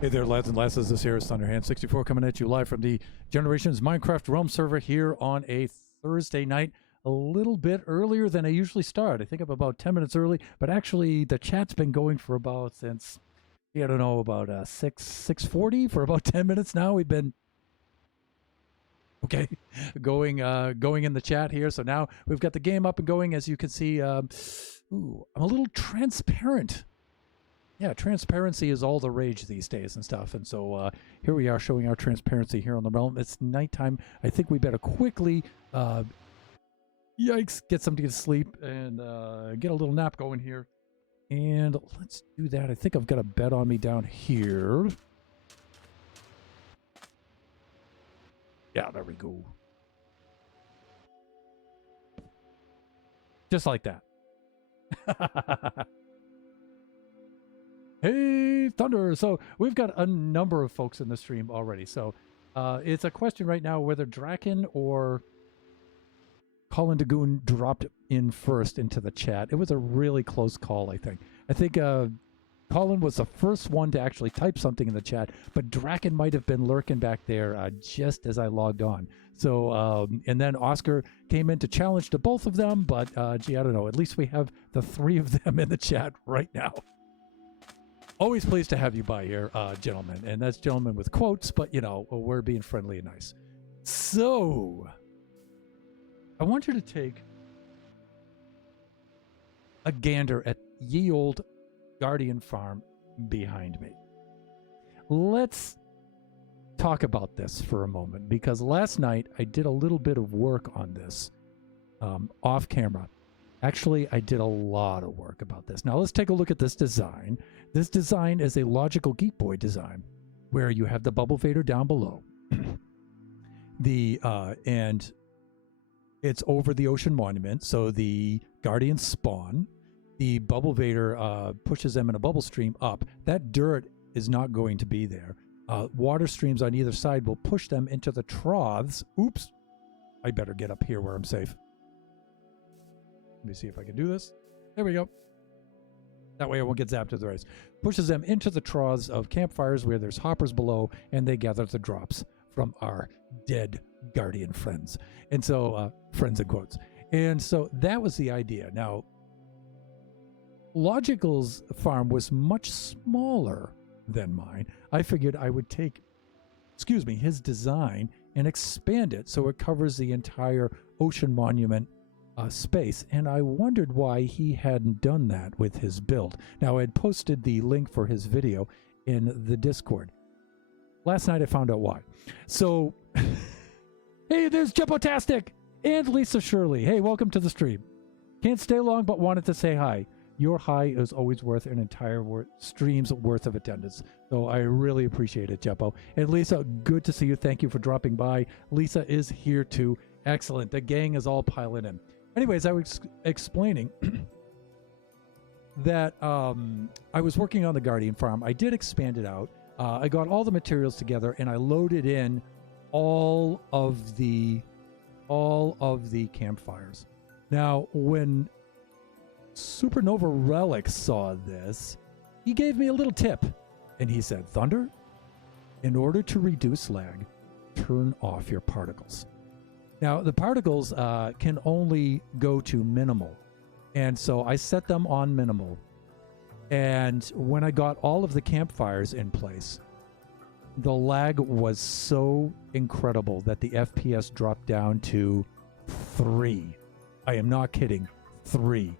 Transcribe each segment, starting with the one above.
Hey there, lads and lasses. This here is Thunderhand64 coming at you live from the Generations Minecraft Realm server here on a Thursday night. A little bit earlier than I usually start. I think I'm about 10 minutes early, but actually the chat's been going for about since, I don't know, about 6:40 for about 10 minutes now. We've been going in the chat here. So now we've got the game up and going. As you can see, I'm a little transparent. Yeah, transparency is all the rage these days and stuff. And so here we are showing our transparency here on the realm. It's nighttime. I think we better quickly, get something to sleep and get a little nap going here. And let's do that. I think I've got a bed on me down here. Yeah, there we go. Just like that. Hey, Thunder. So we've got a number of folks in the stream already. So it's a question right now whether Draken or Colin Dagoon dropped in first into the chat. It was a really close call, I think. I think Colin was the first one to actually type something in the chat, but Draken might have been lurking back there just as I logged on. So, and then Oscar came in to challenge to both of them, but gee, I don't know. At least we have the three of them in the chat right now. Always pleased to have you by here, gentlemen. And that's gentlemen with quotes, but, you know, we're being friendly and nice. So, I want you to take a gander at ye old Guardian Farm behind me. Let's talk about this for a moment, because last night I did a little bit of work on this off camera. Actually, I did a lot of work about this. Now, let's take a look at this design. This design is a logical Geek Boy design, where you have the Bubble Vader down below. And it's over the Ocean Monument, so the Guardians spawn. The Bubble Vader pushes them in a bubble stream up. That dirt is not going to be there. Water streams on either side will push them into the troughs. Oops. I better get up here where I'm safe. Let me see if I can do this. There we go. That way I won't get zapped to the race. Pushes them into the troughs of campfires where there's hoppers below, and they gather the drops from our dead Guardian friends. And so, friends in quotes. And so that was the idea. Now, Logical's farm was much smaller than mine. I figured I would take, his design and expand it so it covers the entire Ocean Monument space, and I wondered why he hadn't done that with his build. Now, I had posted the link for his video in the Discord. Last night I found out why. So, hey, there's Jeppotastic and Lisa Shirley. Hey, welcome to the stream. Can't stay long, but wanted to say hi. Your hi is always worth an entire stream's worth of attendance. So I really appreciate it, Jeppo. And Lisa, good to see you. Thank you for dropping by. Lisa is here too. Excellent. The gang is all piling in. Anyways, I was explaining that I was working on the Guardian Farm. I did expand it out. I got all the materials together, and I loaded in all of the campfires. Now, when Supernova Relic saw this, he gave me a little tip, and he said, Thunder, in order to reduce lag, turn off your particles. Now, the particles can only go to minimal, and so I set them on minimal. And when I got all of the campfires in place, the lag was so incredible that the FPS dropped down to 3. I am not kidding, 3.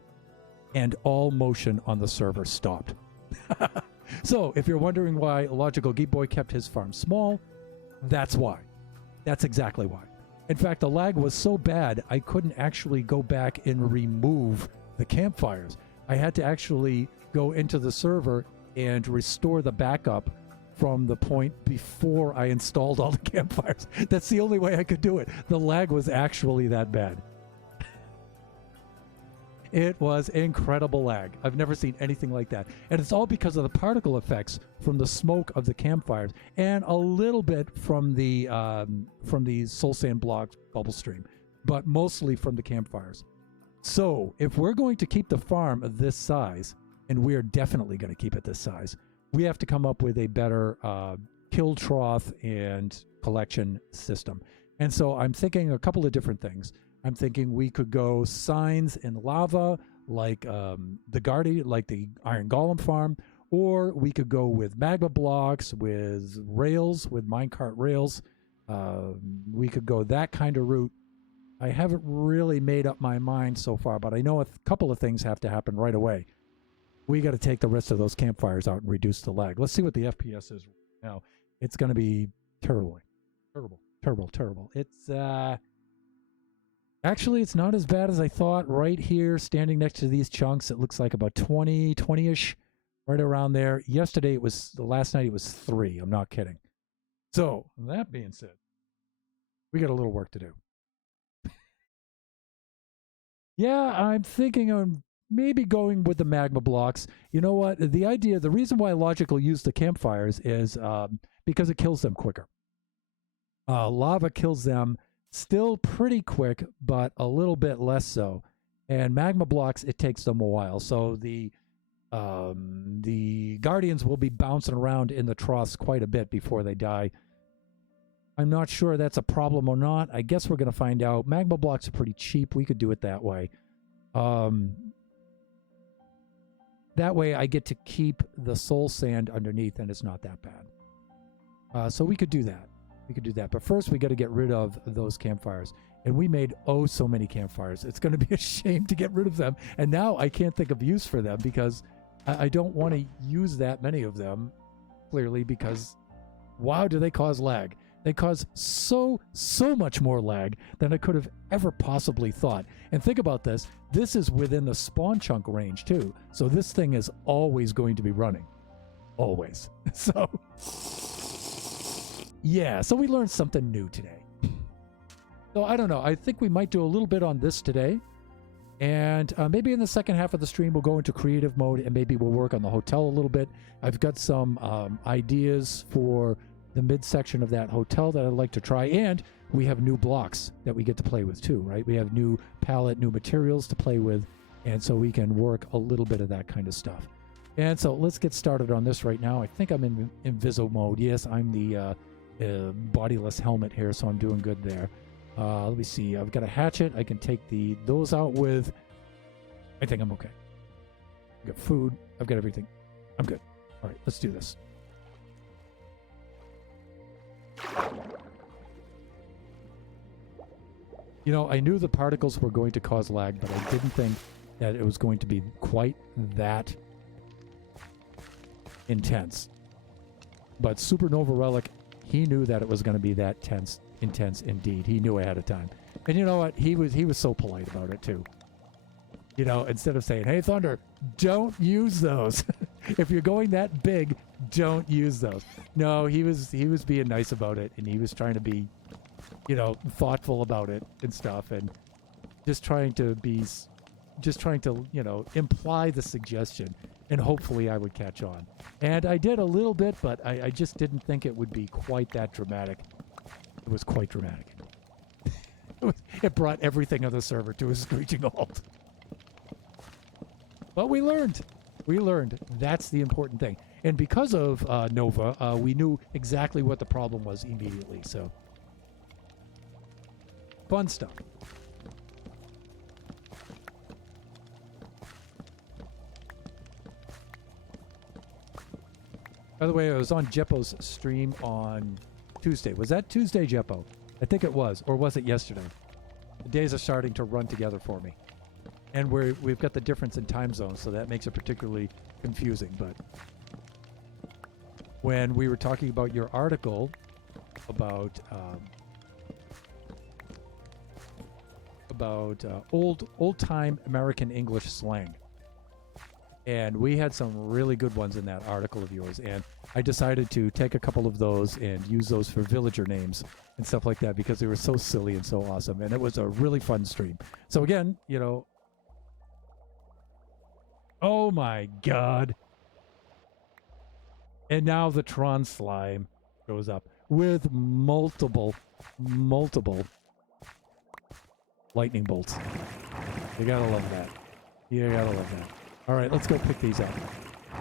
And all motion on the server stopped. So, if you're wondering why Logical Geek Boy kept his farm small, that's why. That's exactly why. In fact, the lag was so bad, I couldn't actually go back and remove the campfires. I had to actually go into the server and restore the backup from the point before I installed all the campfires. That's the only way I could do it. The lag was actually that bad. It was incredible lag. I've never seen anything like that. And it's all because of the particle effects from the smoke of the campfires and a little bit from the Soul Sand Block bubble stream, but mostly from the campfires. So if we're going to keep the farm this size, and we're definitely going to keep it this size, we have to come up with a better kill trough and collection system. And so I'm thinking a couple of different things. I'm thinking we could go signs in lava, like the Guardian, like the Iron Golem farm, or we could go with magma blocks, with rails, with minecart rails. We could go that kind of route. I haven't really made up my mind so far, but I know a couple of things have to happen right away. We got to take the rest of those campfires out and reduce the lag. Let's see what the FPS is now. It's going to be terrible. Terrible. It's actually, it's not as bad as I thought. Right here, standing next to these chunks, it looks like about 20-ish, right around there. Yesterday, last night it was 3. I'm not kidding. So, that being said, we got a little work to do. Yeah, I'm thinking of maybe going with the magma blocks. You know what? The reason why Logical used the campfires is because it kills them quicker. Lava kills them still pretty quick, but a little bit less so. And magma blocks, it takes them a while. So the Guardians will be bouncing around in the troughs quite a bit before they die. I'm not sure that's a problem or not. I guess we're going to find out. Magma blocks are pretty cheap. We could do it that way. That way I get to keep the soul sand underneath, and it's not that bad. So we could do that. But first we got to get rid of those campfires. And we made so many campfires. It's going to be a shame to get rid of them. And now I can't think of use for them because I don't want to use that many of them, clearly, because wow, do they cause lag. They cause so much more lag than I could have ever possibly thought. And think about this. This is within the spawn chunk range, too. So this thing is always going to be running. Always. So, yeah. So we learned something new today. So I don't know. I think we might do a little bit on this today. And maybe in the second half of the stream, we'll go into creative mode and maybe we'll work on the hotel a little bit. I've got some ideas for the midsection of that hotel that I'd like to try, and we have new blocks that we get to play with too, right? We have new palette, new materials to play with, and so we can work a little bit of that kind of stuff. And so let's get started on this right now. I think I'm in Inviso mode. Yes, I'm the bodiless helmet here, so I'm doing good there. Let me see. I've got a hatchet. I can take those out with. I think I'm okay. I've got food. I've got everything. I'm good. All right, let's do this. You know, I knew the particles were going to cause lag, but I didn't think that it was going to be quite that intense. But Supernova Relic, he knew that it was going to be that intense indeed. He knew ahead of time. And you know what? He was so polite about it too. You know, instead of saying, "Hey Thunder, don't use those." If you're going that big, don't use those. No, he was being nice about it, and he was trying to be, you know, thoughtful about it and stuff, and just trying to, you know, imply the suggestion, and hopefully I would catch on. And I did a little bit, but I just didn't think it would be quite that dramatic. It was quite dramatic. It brought everything on the server to a screeching halt. But we learned. That's the important thing. And because of Nova, we knew exactly what the problem was immediately. So, fun stuff. By the way, I was on Jeppo's stream on Tuesday. Was that Tuesday, Jeppo? I think it was. Or was it yesterday? The days are starting to run together for me. And we've got the difference in time zones, so that makes it particularly confusing. But when we were talking about your article about old-time American English slang, and we had some really good ones in that article of yours, and I decided to take a couple of those and use those for villager names and stuff like that because they were so silly and so awesome, and it was a really fun stream. So again, you know, oh my god. And now the Tron slime goes up with multiple lightning bolts. You gotta love that. You gotta love that. All right, let's go pick these up.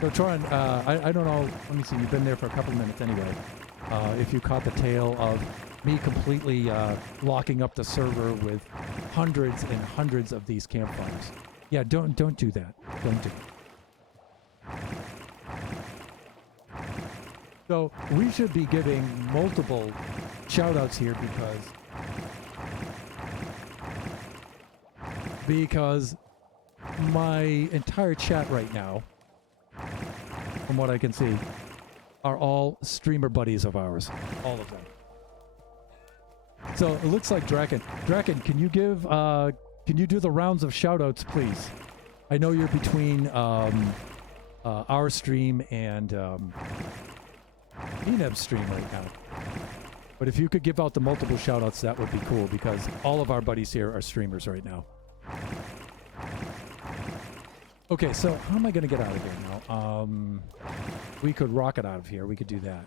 So Tron, I don't know. Let me see. You've been there for a couple of minutes anyway. If you caught the tail of me completely locking up the server with hundreds and hundreds of these campfires. Yeah, don't do that. Don't do it. So we should be giving multiple shout outs here because my entire chat right now, from what I can see, are all streamer buddies of ours. All of them. So it looks like Draken. Draken, can you do the rounds of shoutouts, please? I know you're between our stream and Eneb's stream right now. But if you could give out the multiple shoutouts, that would be cool because all of our buddies here are streamers right now. Okay, so how am I going to get out of here now? We could rocket out of here. We could do that.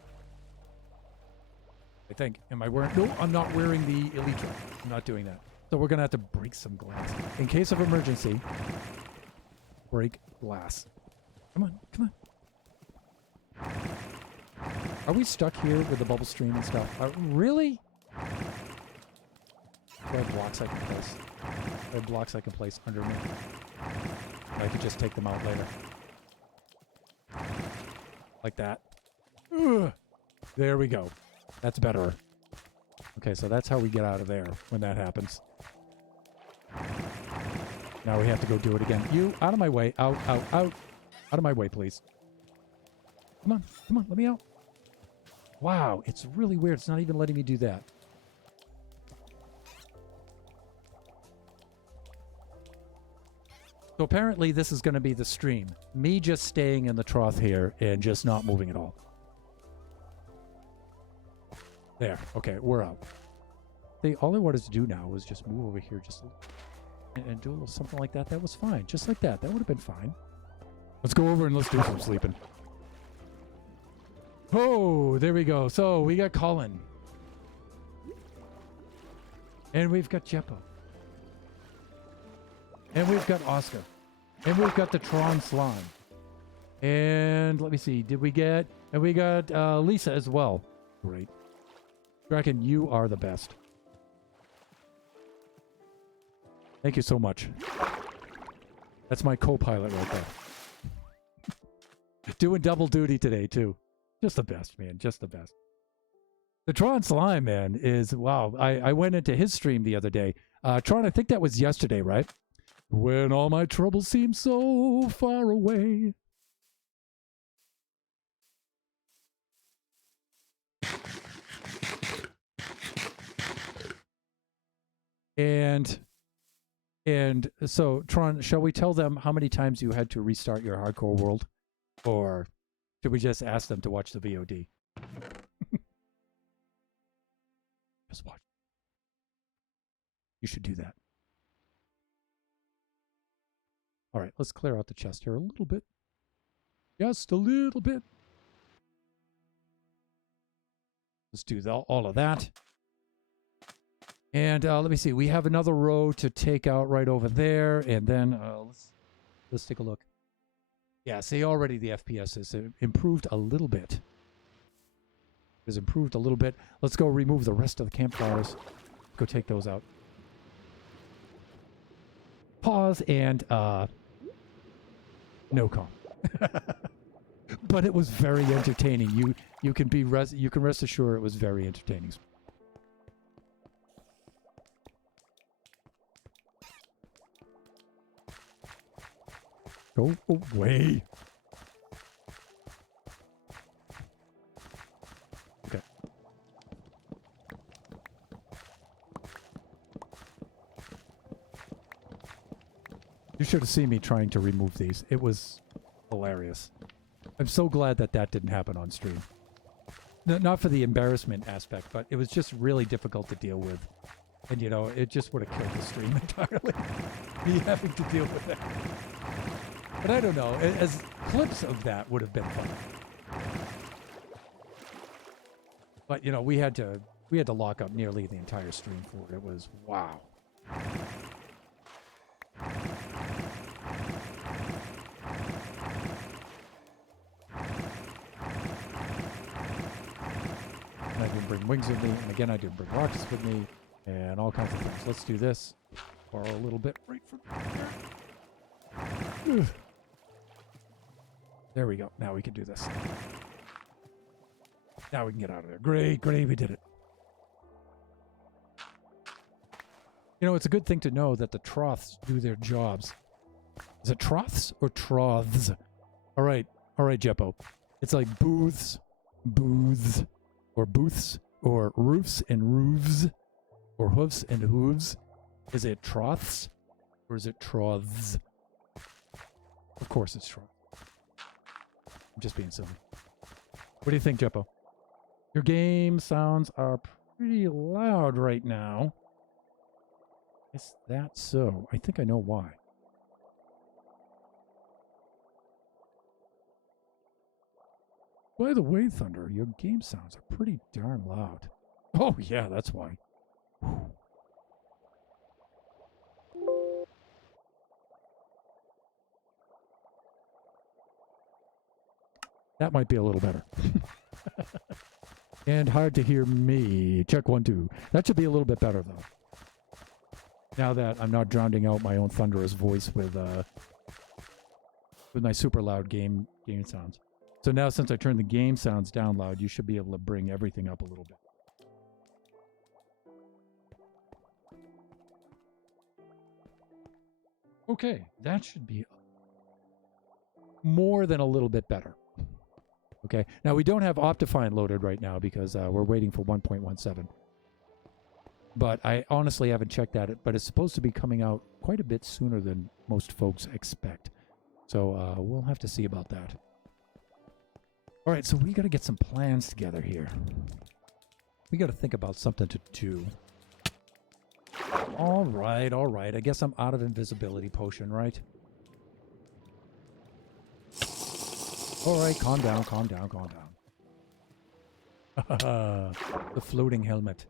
I think. Am I wearing... No, I'm not wearing the Elytra. I'm not doing that. So we're going to have to break some glass. In case of emergency, break glass. Come on, come on. Are we stuck here with the bubble stream and stuff? Really? Do I have blocks I can place? I have blocks I can place under me. I could just take them out later. Like that. Ugh. There we go. That's better. Okay, so that's how we get out of there when that happens. Now we have to go do it again. You, out of my way. Out, out, out. Out of my way, please. Come on, come on, let me out. Wow, it's really weird. It's not even letting me do that. So apparently this is going to be the stream. Me just staying in the trough here and just not moving at all. There. Okay, we're out. See, all I wanted to do now was just move over here just and do a little something like that. That was fine. Just like that. That would have been fine. Let's go over and let's do some sleeping. Oh, there we go. So we got Colin. And we've got Jeppo. And we've got Oscar. And we've got the Tron Slime. And let me see. Did we get... And we got Lisa as well. Great. Draken, you are the best. Thank you so much. That's my co-pilot right there. Doing double duty today, too. Just the best, man. Just the best. The Tron Slime, man, is... Wow. I went into his stream the other day. Tron, I think that was yesterday, right? When all my troubles seem so far away. And so, Tron, shall we tell them how many times you had to restart your hardcore world? Or should we just ask them to watch the VOD? Just watch. You should do that. All right, let's clear out the chest here a little bit. Just a little bit. Let's do all of that. And let me see. We have another row to take out right over there. And then let's take a look. Yeah, see, already the FPS has improved a little bit. It has improved a little bit. Let's go remove the rest of the campfires. Go take those out. Pause and... no com. But it was very entertaining. You can rest assured it was very entertaining. Go away. Okay. You should have seen me trying to remove these. It was hilarious. I'm so glad that that didn't happen on stream. No, not for the embarrassment aspect, but it was just really difficult to deal with. And, you know, it just would have killed the stream entirely. Me having to deal with that. But I don't know. As clips of that would have been fun. But, you know, we had to lock up nearly the entire stream for it. It was, wow. bring wings with me, and again, I didn't bring rockets with me, and all kinds of things. Let's do this. Borrow a little bit right from there. There we go. Now we can do this. Now we can get out of there. Great, great, we did it. You know, it's a good thing to know that the troughs do their jobs. Is it troughs or troughs? All right, Jeppo. It's like booths, or booths, or roofs and roofs, or hoofs and hooves. Is it troughs or is it troughs? Of course it's troughs. I'm just being silly. What do you think, Jeppo? Your game sounds are pretty loud right now. Is that so? I think I know why. By the way, Thunder, your game sounds are pretty darn loud. Oh, yeah, that's why. Whew. That might be a little better. And hard to hear me. Check 1, 2. That should be a little bit better, though. Now that I'm not drowning out my own thunderous voice with my super loud game sounds. So now since I turned the game sounds down loud, you should be able to bring everything up a little bit. Okay, that should be more than a little bit better. Okay, now we don't have Optifine loaded right now because we're waiting for 1.17. But I honestly haven't checked that, but it's supposed to be coming out quite a bit sooner than most folks expect. So we'll have to see about that. All right, so we got to get some plans together here. We got to think about something to do. All right. I guess I'm out of invisibility potion, right? All right, calm down. The floating helmet.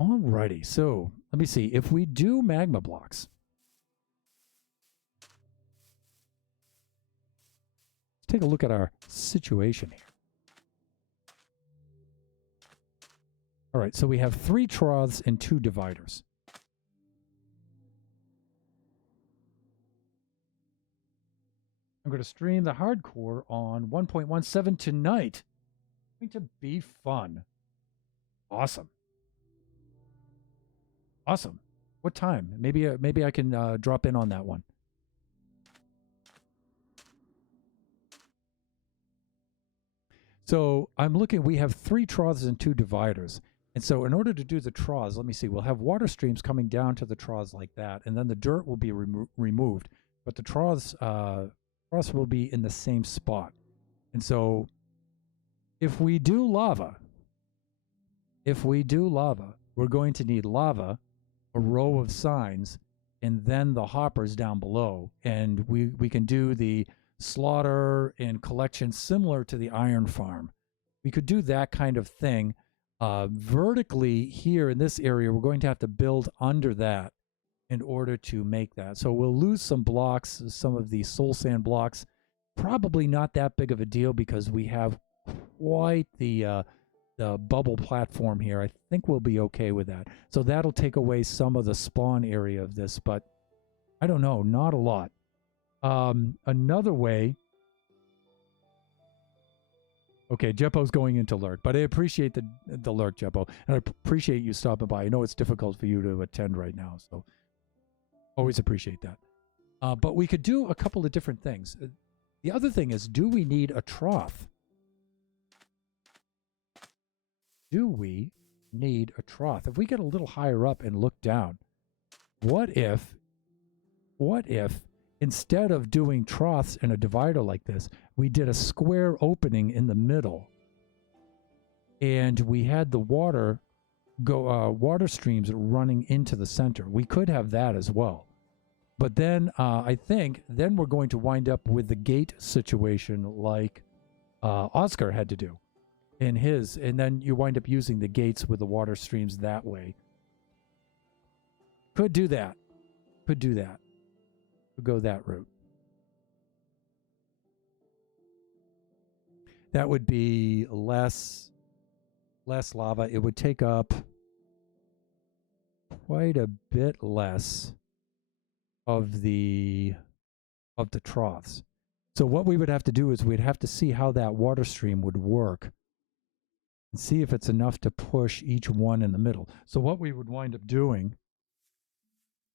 Alrighty, so let me see. If we do magma blocks, let's take a look at our situation here. All right, so we have 3 troughs and 2 dividers. I'm going to stream the hardcore on 1.17 tonight. It's going to be fun. Awesome. What time? Maybe I can drop in on that one. So I'm looking. We have 3 troughs and 2 dividers. And so in order to do the troughs, let me see, we'll have water streams coming down to the troughs like that, and then the dirt will be removed, but the troughs will be in the same spot. And so if we do lava, we're going to need lava, a row of signs, and then the hoppers down below. And we can do the slaughter and collection similar to the iron farm. We could do that kind of thing. Vertically here in this area, we're going to have to build under that in order to make that. So we'll lose some blocks, some of the soul sand blocks. Probably not that big of a deal because we have quite the bubble platform here. I think we'll be okay with that. So that'll take away some of the spawn area of this, but I don't know, not a lot. Another way. Okay, Jeppo's going into lurk, but I appreciate the lurk, Jeppo, and I appreciate you stopping by. I know it's difficult for you to attend right now, so always appreciate that. But we could do a couple of different things. The other thing is, do we need a trough? Do we need a trough? If we get a little higher up and look down, what if instead of doing troughs in a divider like this, we did a square opening in the middle and we had the water streams running into the center? We could have that as well. But then I think then we're going to wind up with the gate situation like Oscar had to do in his, and then you wind up using the gates with the water streams that way. Could do that. Could go that route. that would be less lava. It would take up quite a bit less of the troughs. So what we would have to do is we'd have to see how that water stream would work and see if it's enough to push each one in the middle. So what we would wind up doing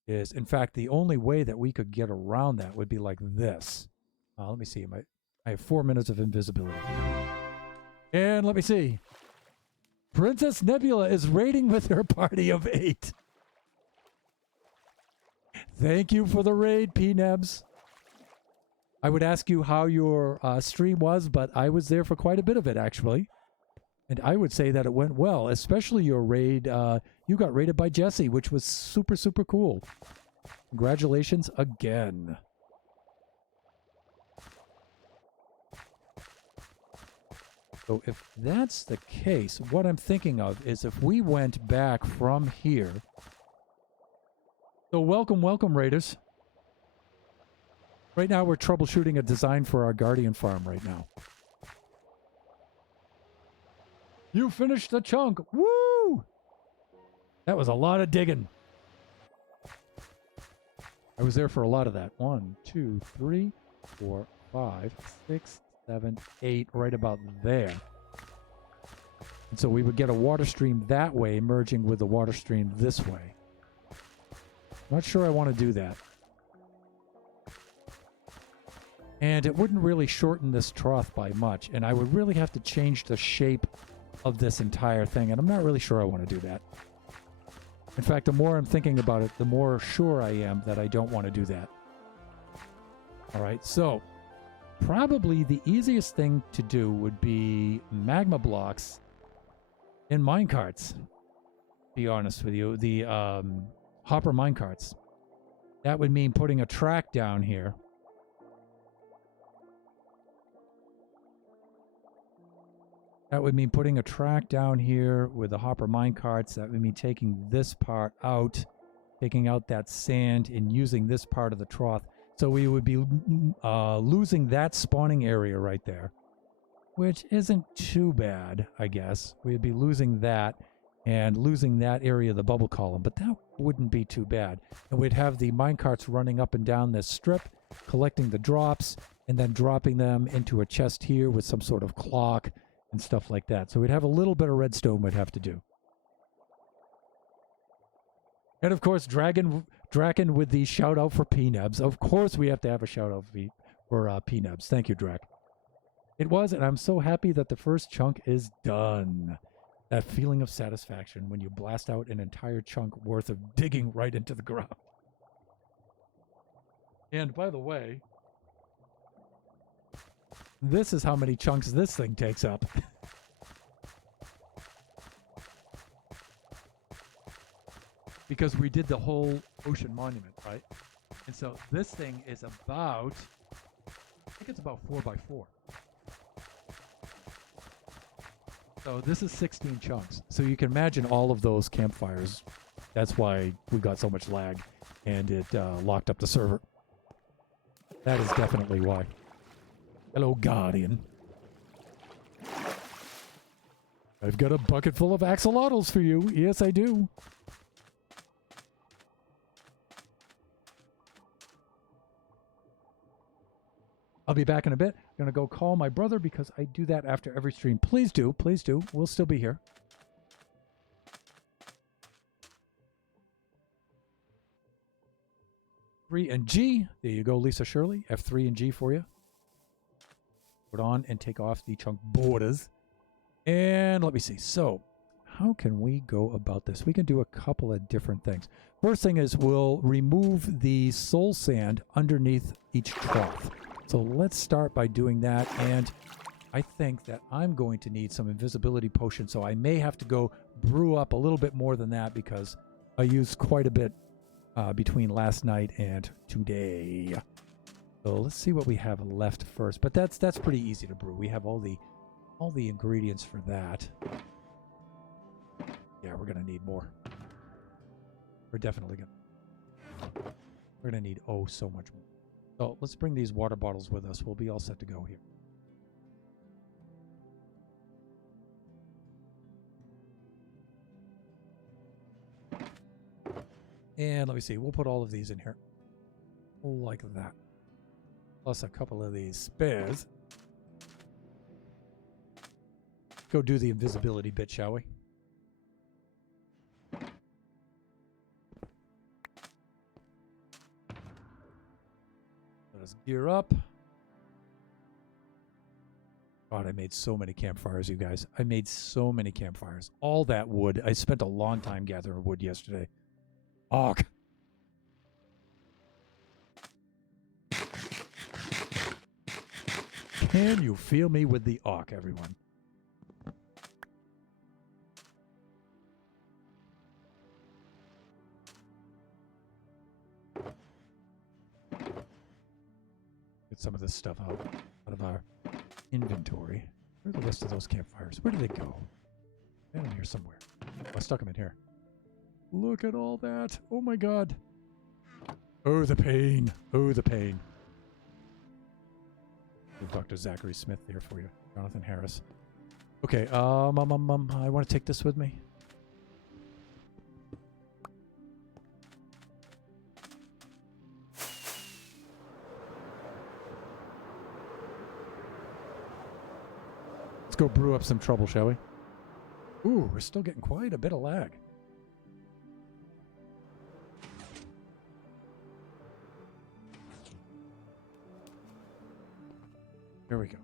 is, in fact, the only way that we could get around that would be like this. Let me see. I have 4 minutes of invisibility. And let me see. Princess Nebula is raiding with her party of 8. Thank you for the raid, P-Nebs. I would ask you how your stream was, but I was there for quite a bit of it, actually. And I would say that it went well, especially your raid. You got raided by Jesse, which was super, super cool. Congratulations again. So if that's the case, what I'm thinking of is if we went back from here. So welcome, welcome, Raiders. Right now we're troubleshooting a design for our Guardian farm right now. You finished the chunk. Woo! That was a lot of digging. I was there for a lot of that. 1, 2, 3, 4, 5, 6, 7, 8, right about there. And so we would get a water stream that way, merging with the water stream this way. Not sure I want to do that. And it wouldn't really shorten this trough by much, and I would really have to change the shape of this entire thing, and I'm not really sure I want to do that. In fact, the more I'm thinking about it, the more sure I am that I don't want to do that. All right, so probably the easiest thing to do would be magma blocks in minecarts, to be honest with you. The hopper minecarts. That would mean putting a track down here. That would mean putting a track down here with the hopper minecarts. That would mean taking this part out, taking out that sand, and using this part of the trough. So we would be losing that spawning area right there, which isn't too bad, I guess. We'd be losing that and losing that area of the bubble column, but that wouldn't be too bad. And we'd have the minecarts running up and down this strip, collecting the drops, and then dropping them into a chest here with some sort of clock and stuff like that. So we'd have a little bit of redstone we'd have to do. And of course, Draken with the shout out for P-Nebs. Of course we have to have a shout out for P-Nebs. Thank you, Drac. It was, and I'm so happy that the first chunk is done. That feeling of satisfaction when you blast out an entire chunk worth of digging right into the ground. And by the way, this is how many chunks this thing takes up. Because we did the whole ocean monument, right? And so this thing is about, I think it's about 4 by 4. So this is 16 chunks. So you can imagine all of those campfires. That's why we got so much lag and it locked up the server. That is definitely why. Hello, Guardian. I've got a bucket full of axolotls for you. Yes, I do. I'll be back in a bit. I'm going to go call my brother because I do that after every stream. Please do. Please do. We'll still be here. F3 and G. There you go, Lisa Shirley. F3 and G for you. Put on and take off the chunk borders. And let me see. So how can we go about this? We can do a couple of different things. First thing is we'll remove the soul sand underneath each trough. So let's start by doing that. And I think that I'm going to need some invisibility potion. So I may have to go brew up a little bit more than that because I used quite a bit between last night and today. So let's see what we have left first. But that's pretty easy to brew. We have all the ingredients for that. Yeah, we're gonna need more. We're definitely gonna need so much more. So let's bring these water bottles with us. We'll be all set to go here. And let me see. We'll put all of these in here. Like that. Plus a couple of these spares. Go do the invisibility bit, shall we? Let us gear up. God, I made so many campfires, you guys. I made so many campfires. All that wood. I spent a long time gathering wood yesterday. Ugh. Can you feel me with the awk, everyone? Get some of this stuff out of our inventory. Where are the rest of those campfires? Where did they go? They're in here somewhere. I stuck them in here. Look at all that. Oh my god. Oh, the pain. Oh, the pain. Dr. Zachary Smith here for you. Jonathan Harris. Okay, I want to take this with me. Let's go brew up some trouble, shall we? Ooh, we're still getting quite a bit of lag. There we go.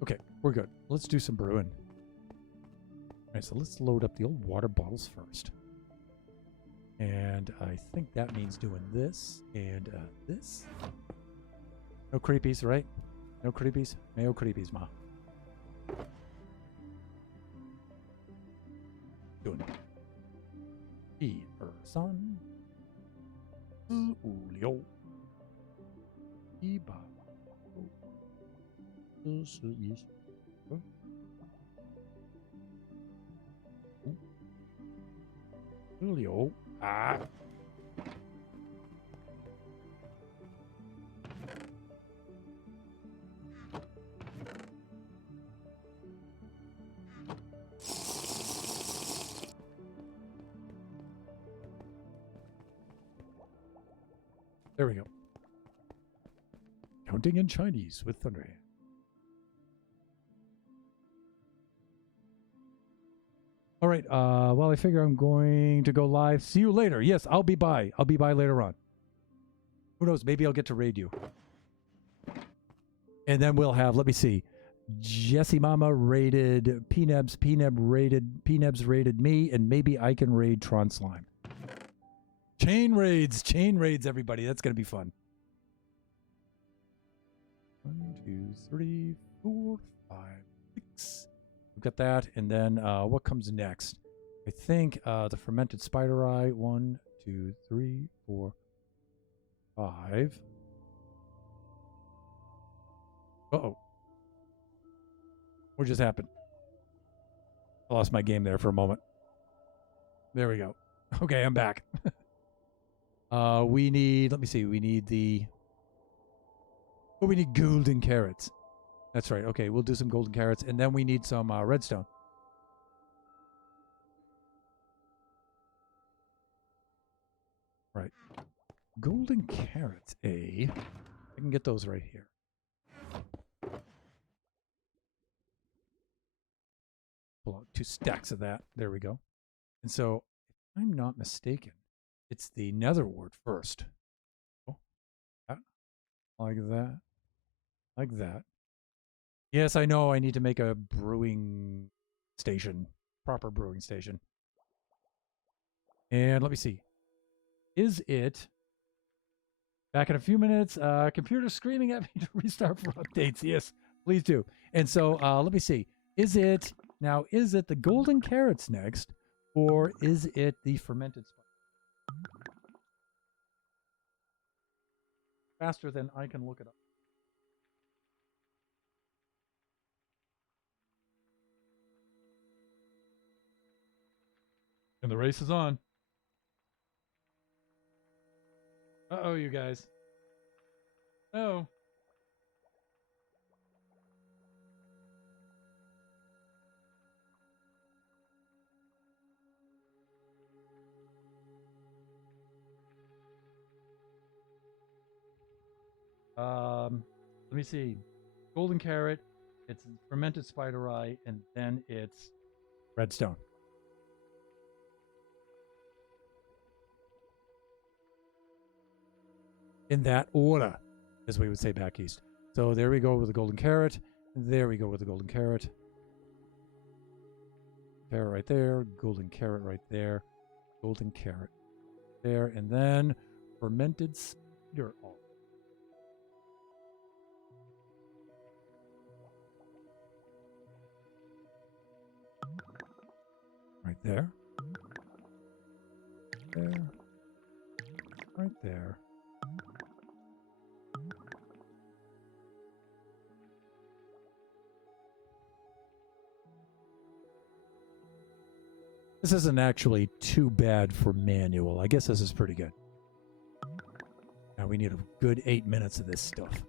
Okay, we're good. Let's do some brewing. All right, so let's load up the old water bottles first. And I think that means doing this and this. No creepies, right? No creepies? No creepies, ma. Doing son. Julio. Iba. Julio. Ah. There we go. Counting in Chinese with Thunder. All right. Well, I figure I'm going to go live. See you later. Yes, I'll be by. I'll be by later on. Who knows? Maybe I'll get to raid you. And then we'll have, let me see. Jesse Mama raided Pnebs. Pnebs raided me, and maybe I can raid Tron Slime. Chain raids, everybody. That's going to be fun. 1, 2, 3, 4, 5, 6. We've got that. And then what comes next? I think the fermented spider eye. 1, 2, 3, 4, 5. Uh-oh. What just happened? I lost my game there for a moment. There we go. Okay, I'm back. We need, let me see, we need the, oh, we need golden carrots. That's right. Okay, we'll do some golden carrots, and then we need some redstone. Right. Golden carrots, I can get those right here. Pull out 2 stacks of that. There we go. And so, if I'm not mistaken, it's the nether wart first. Oh, like that. Like that. Yes, I know I need to make a brewing station. Proper brewing station. And let me see. Is it... Back in a few minutes. Computer screaming at me to restart for updates. Yes, please do. And so, let me see. Is it... Now, is it the golden carrots next? Or is it the fermented spice? Faster than I can look it up. And the race is on. Uh-oh, you guys. Oh. Let me see. Golden carrot, it's fermented spider eye, and then it's redstone. In that order, as we would say back east. So there we go with the golden carrot. There we go with the golden carrot. Carrot right there. Golden carrot right there. Golden carrot there. And then fermented spider eye. Right there. There. Right there. This isn't actually too bad for manual. I guess this is pretty good. Now we need a good 8 minutes of this stuff.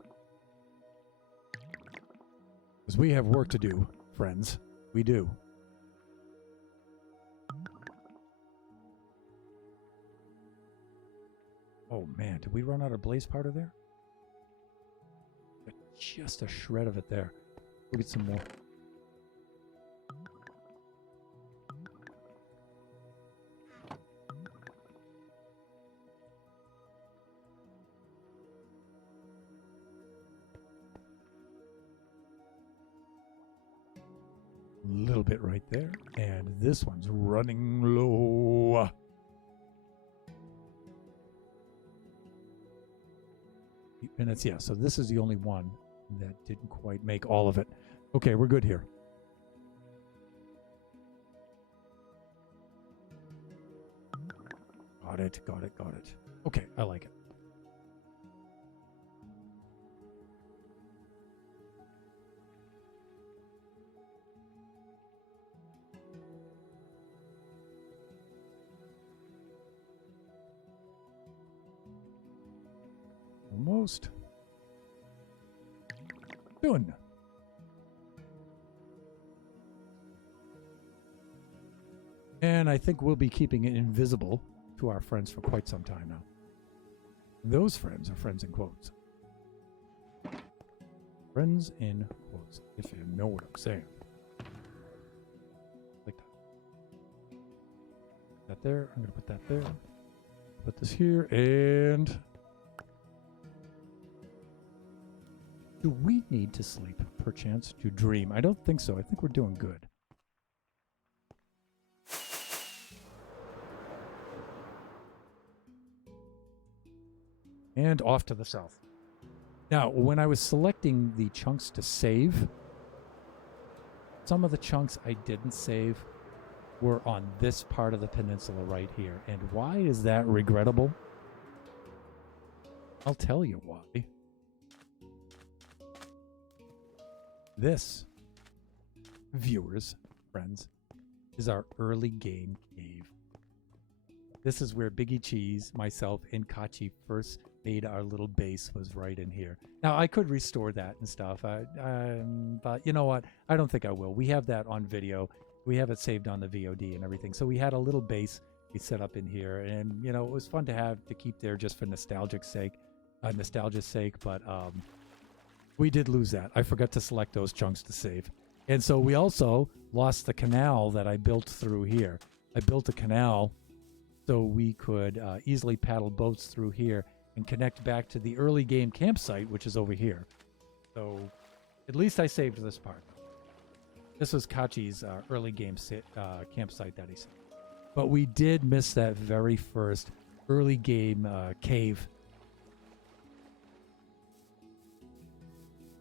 Because we have work to do, friends. We do. Oh man, did we run out of blaze powder there? Just a shred of it there. We'll get some more. A little bit right there. And this one's running low. 8 minutes, yeah. So this is the only one that didn't quite make all of it. Okay, we're good here. Got it, got it, got it. Okay, I like it. Almost. Done. And I think we'll be keeping it invisible to our friends for quite some time now. Those friends are friends in quotes. Friends in quotes, if you know what I'm saying. Like that. That there. I'm going to put that there. Put this here. And do we need to sleep, perchance, to dream? I don't think so. I think we're doing good. And off to the south. Now, when I was selecting the chunks to save, some of the chunks I didn't save were on this part of the peninsula right here. And why is that regrettable? I'll tell you why. This, viewers, friends, is our early game cave. This is where Biggie Cheese, myself, and Kachi first made our little base, was right in here. Now, I could restore that and stuff, but you know what? I don't think I will. We have that on video. We have it saved on the VOD and everything. So we had a little base we set up in here, and you know, it was fun to have to keep there just for nostalgia's sake, but we did lose that. I forgot to select those chunks to save. And so we also lost the canal that I built through here. I built a canal so we could easily paddle boats through here and connect back to the early game campsite, which is over here. So at least I saved this part. This was Kachi's early game campsite that he saved. But we did miss that very first early game cave.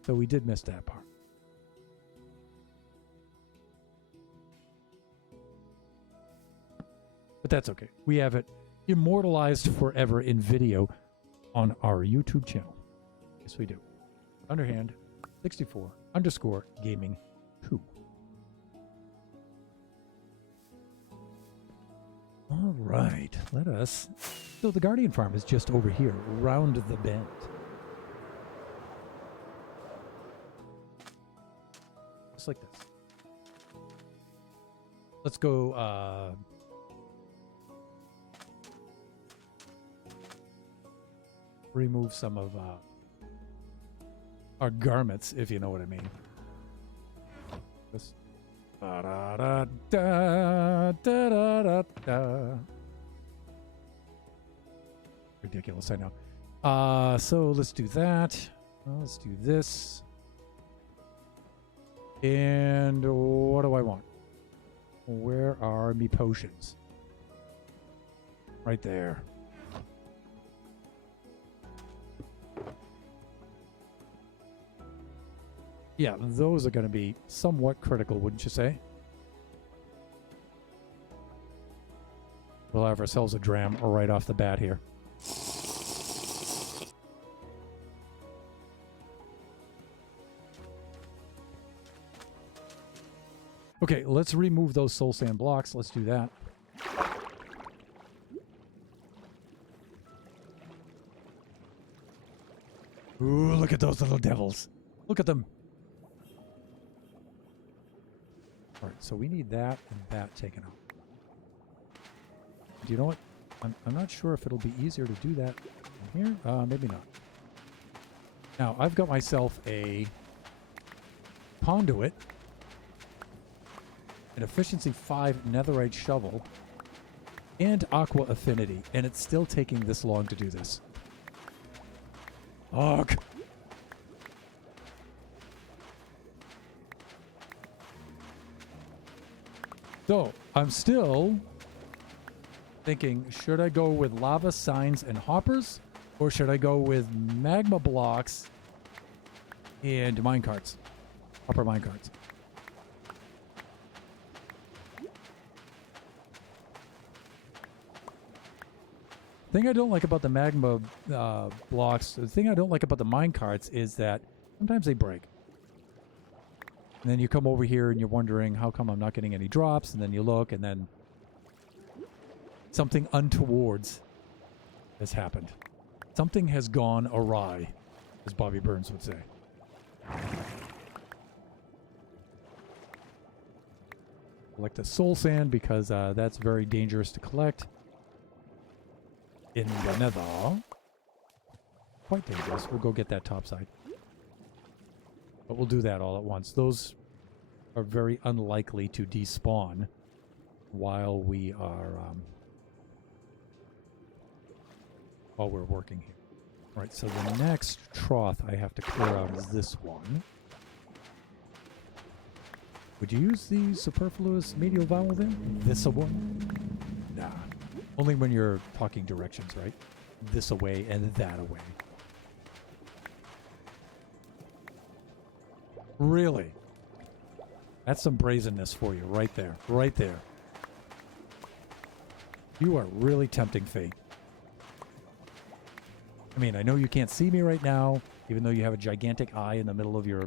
So we did miss that part. But that's okay. We have it immortalized forever in video on our YouTube channel. Yes, we do. Underhand 64_gaming 2. All right, let us. So the Guardian Farm is just over here, round the bend. Just like this. Let's go. Remove some of our garments, if you know what I mean. This. Da-da-da-da-da-da-da. Ridiculous, I know. So let's do that. Let's do this. And what do I want? Where are me potions? Right there. Yeah, those are going to be somewhat critical, wouldn't you say? We'll have ourselves a dram right off the bat here. Okay, let's remove those soul sand blocks. Let's do that. Ooh, look at those little devils. Look at them. All right, so we need that and that taken out. Do you know what? I'm not sure if it'll be easier to do that in here. Maybe not. Now, I've got myself a conduit, an efficiency 5 netherite shovel, and aqua affinity, and it's still taking this long to do this. Ugh. So, I'm still thinking, should I go with lava signs and hoppers, or should I go with magma blocks and minecarts? Hopper minecarts. The thing I don't like about the magma blocks, the thing I don't like about the minecarts is that sometimes they break. And then you come over here and you're wondering, how come I'm not getting any drops? And then you look and then something untowards has happened. Something has gone awry, as Bobby Burns would say. Collect the soul sand because that's very dangerous to collect. In the nether. Quite dangerous. We'll go get that top side. But we'll do that all at once. Those are very unlikely to despawn while we are while we're working here. All right, so the next trough I have to clear out is this one. Would you use the superfluous medial vowel there? This one? Nah. Only when you're talking directions, right? This away and that away. Really? That's some brazenness for you right there. Right there. You are really tempting fate. I mean, I know you can't see me right now, even though you have a gigantic eye in the middle of your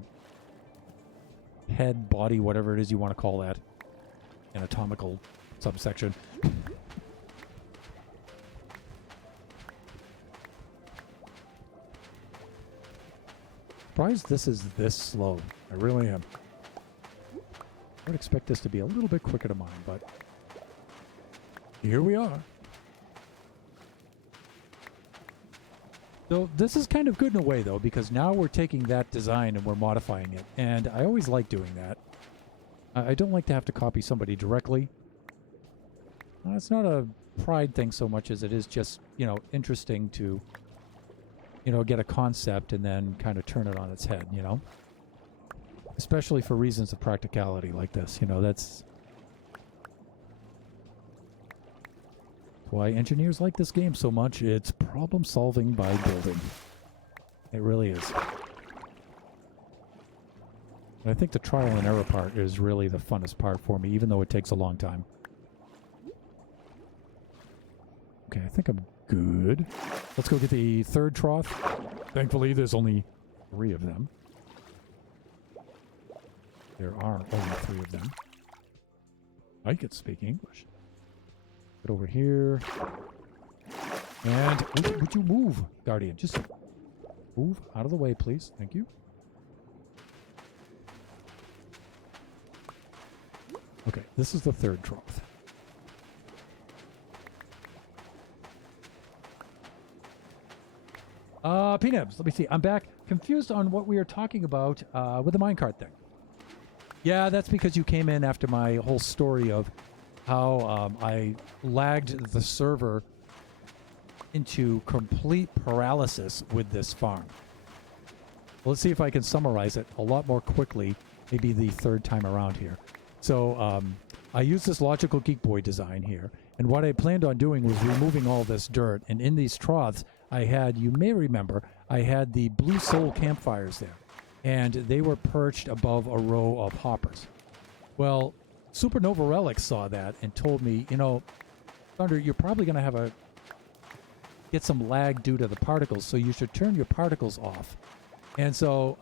head, body, whatever it is you want to call that. Anatomical subsection. Surprised this is this slow. I really am. I would expect this to be a little bit quicker to mine, but here we are. So this is kind of good in a way, though, because now we're taking that design and we're modifying it. And I always like doing that. I don't like to have to copy somebody directly. It's not a pride thing so much as it is just, you know, interesting to, you know, get a concept and then kind of turn it on its head, you know? Especially for reasons of practicality like this, you know, that's why engineers like this game so much. It's problem solving by building. It really is. And I think the trial and error part is really the funnest part for me, even though it takes a long time. Okay, I think I'm good. Let's go get the third trough. Thankfully, there's only 3 of them. There are only 3 of them. I can speak English. Get over here. And would you move, Guardian? Just move out of the way, please. Thank you. Okay, this is the third trough. Peanuts, let me see. I'm back. confused on what we are talking about with the minecart thing. Yeah, that's because you came in after my whole story of how I lagged the server into complete paralysis with this farm. Well, let's see if I can summarize it a lot more quickly, maybe the third time around here. So I used this Logical Geek Boy design here, and what I planned on doing was removing all this dirt, and in these troughs I had, you may remember, I had the Blue Soul campfires there, and they were perched above a row of hoppers. Well, Supernova Relic saw that and told me, you know, Thunder, you're probably going to have get some lag due to the particles, so you should turn your particles off. And so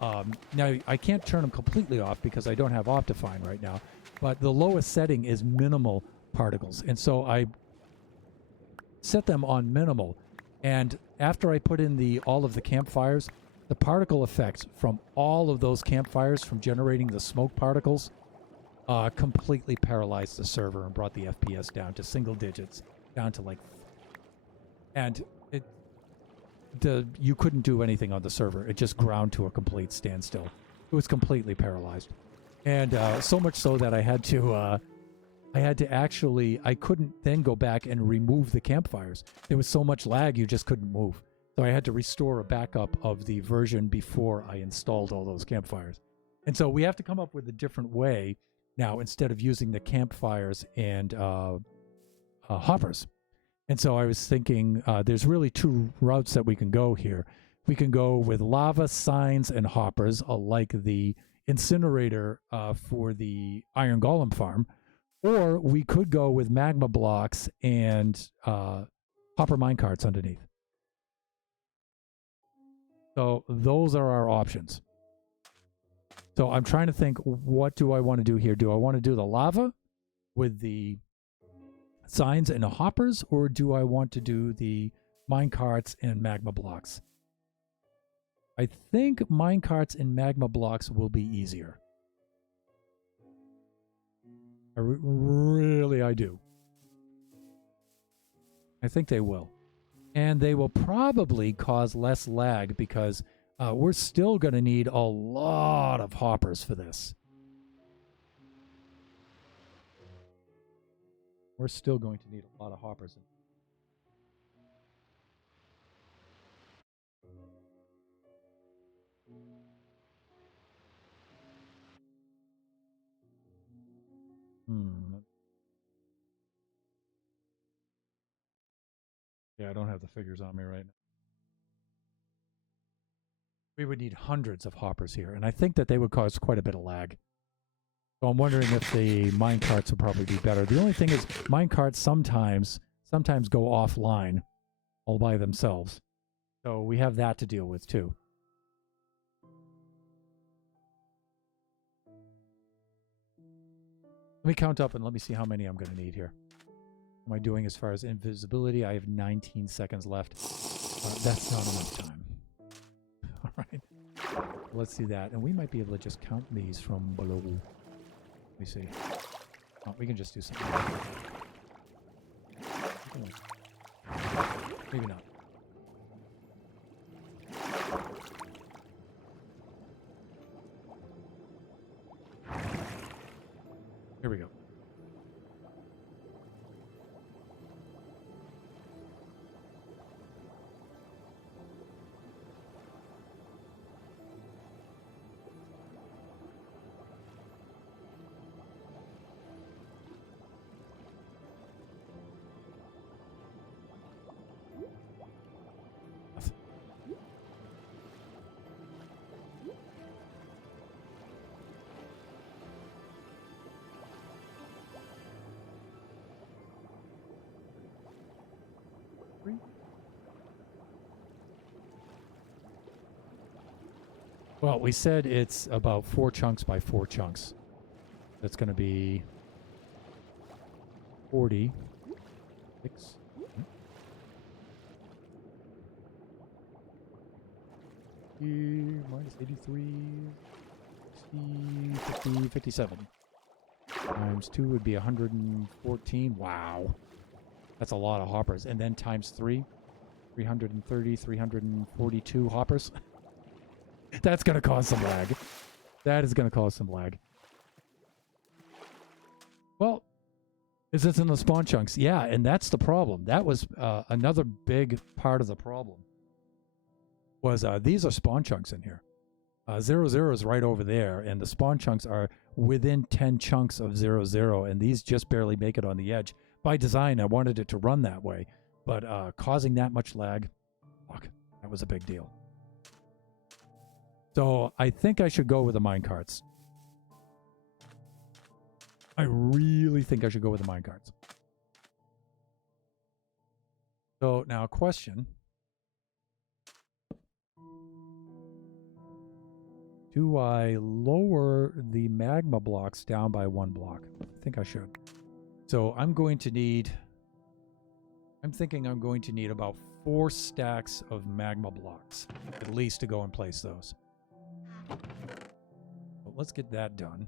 now I can't turn them completely off because I don't have Optifine right now, but the lowest setting is minimal particles. And so I set them on minimal. And after I put in all of the campfires, the particle effects from all of those campfires from generating the smoke particles completely paralyzed the server and brought the FPS down to single digits, down to like... And you couldn't do anything on the server. It just ground to a complete standstill. It was completely paralyzed. And so much so that I had to actually, I couldn't then go back and remove the campfires. There was so much lag, you just couldn't move. So I had to restore a backup of the version before I installed all those campfires. And so we have to come up with a different way now instead of using the campfires and hoppers. And so I was thinking there's really two routes that we can go here. We can go with lava, signs, and hoppers, like the incinerator for the Iron Golem farm. Or we could go with magma blocks and hopper minecarts underneath. So those are our options. So I'm trying to think, what do I want to do here? Do I want to do the lava with the signs and the hoppers, or do I want to do the minecarts and magma blocks? I think minecarts and magma blocks will be easier. I do. I think they will. And they will probably cause less lag because we're still going to need a lot of hoppers for this. We're still going to need a lot of hoppers. Yeah, I don't have the figures on me right now. We would need hundreds of hoppers here, and I think that they would cause quite a bit of lag. So I'm wondering if the minecarts would probably be better. The only thing is minecarts sometimes go offline all by themselves. So we have that to deal with too. Let me count up and let me see how many I'm going to need here. What am I doing as far as invisibility? I have 19 seconds left. That's not enough time. All right. Let's see that. And we might be able to just count these from below. Let me see. Oh, we can just do something. Maybe not. Here we go. Well, we said it's about 4 chunks by 4 chunks. That's going to be 40. 6. Minus 83. 60, 50, 57. Times 2 would be 114. Wow. That's a lot of hoppers. And then times 3. 330, 342 hoppers. That's going to cause some lag. That is going to cause some lag. Well, is this in the spawn chunks? Yeah, and that's the problem. That was another big part of the problem. Was these are spawn chunks in here. 0, 0 is right over there, and the spawn chunks are within 10 chunks of 0, 0, and these just barely make it on the edge. By design, I wanted it to run that way, but causing that much lag, fuck, that was a big deal. So I think I should go with the minecarts. I really think I should go with the minecarts. So now, question. Do I lower the magma blocks down by 1 block? I think I should. So I'm going to need... I'm thinking I'm going to need about 4 stacks of magma blocks, at least, to go and place those. So let's get that done.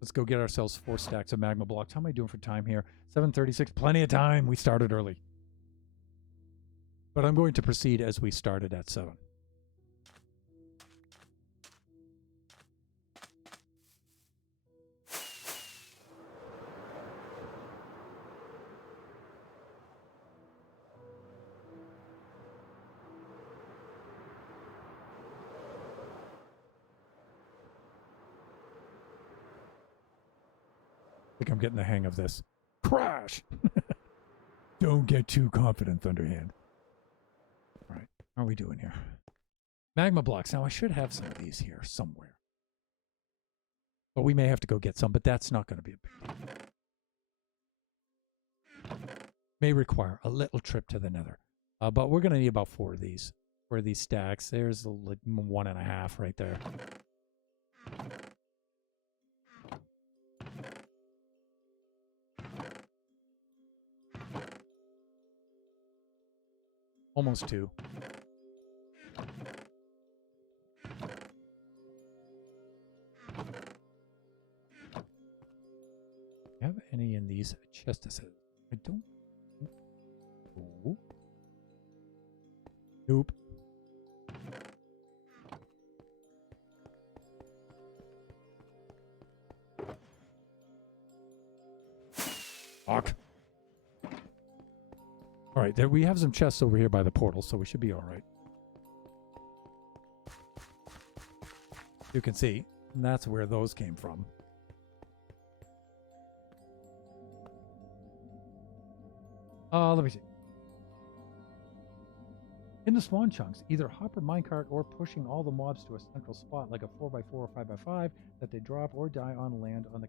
Let's go get ourselves 4 stacks of magma blocks. How am I doing for time here? 7:36. Plenty of time. We started early. But I'm going to proceed as we started at 7. I think I'm getting the hang of this. Crash! Don't get too confident, Thunderhand. All right, how are we doing here? Magma blocks. Now, I should have some of these here somewhere. But we may have to go get some, but that's not going to be a big deal. May require a little trip to the nether. But we're going to need about 4 of these. 4 of these stacks. There's 1.5 right there. Almost 2. Have any in these chests? I don't. Oh. Nope. Fuck. All right, there we have some chests over here by the portal, so we should be all right. You can see, and that's where those came from. Let me see. In the spawn chunks, either hopper minecart or pushing all the mobs to a central spot like a 4x4 or 5x5 that they drop or die on land on the...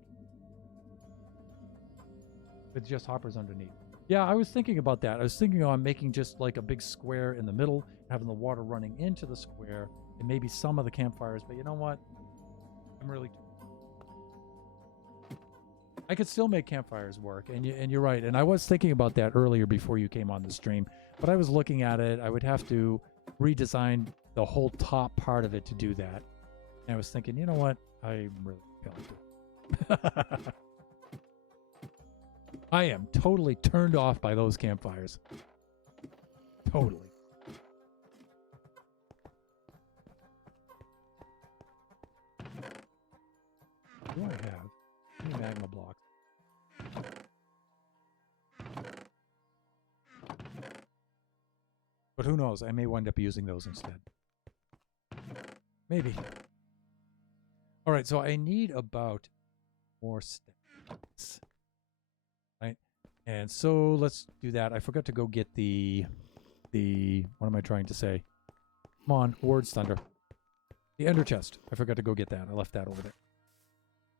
with just hoppers underneath. Yeah, I was thinking about that. I was thinking on making just like a big square in the middle, having the water running into the square, and maybe some of the campfires. But you know what? I'm really... I could still make campfires work, and you're right. And I was thinking about that earlier before you came on the stream. But I was looking at it. I would have to redesign the whole top part of it to do that. And I was thinking, you know what? I'm really feeling it. I am totally turned off by those campfires. Totally. What do I have? Any magma blocks? But who knows? I may wind up using those instead. Maybe. All right, so I need about more stacks. Right? And so let's do that. I forgot to go get the what am I trying to say? Come on, words, Thunder. The ender chest. I forgot to go get that. I left that over there.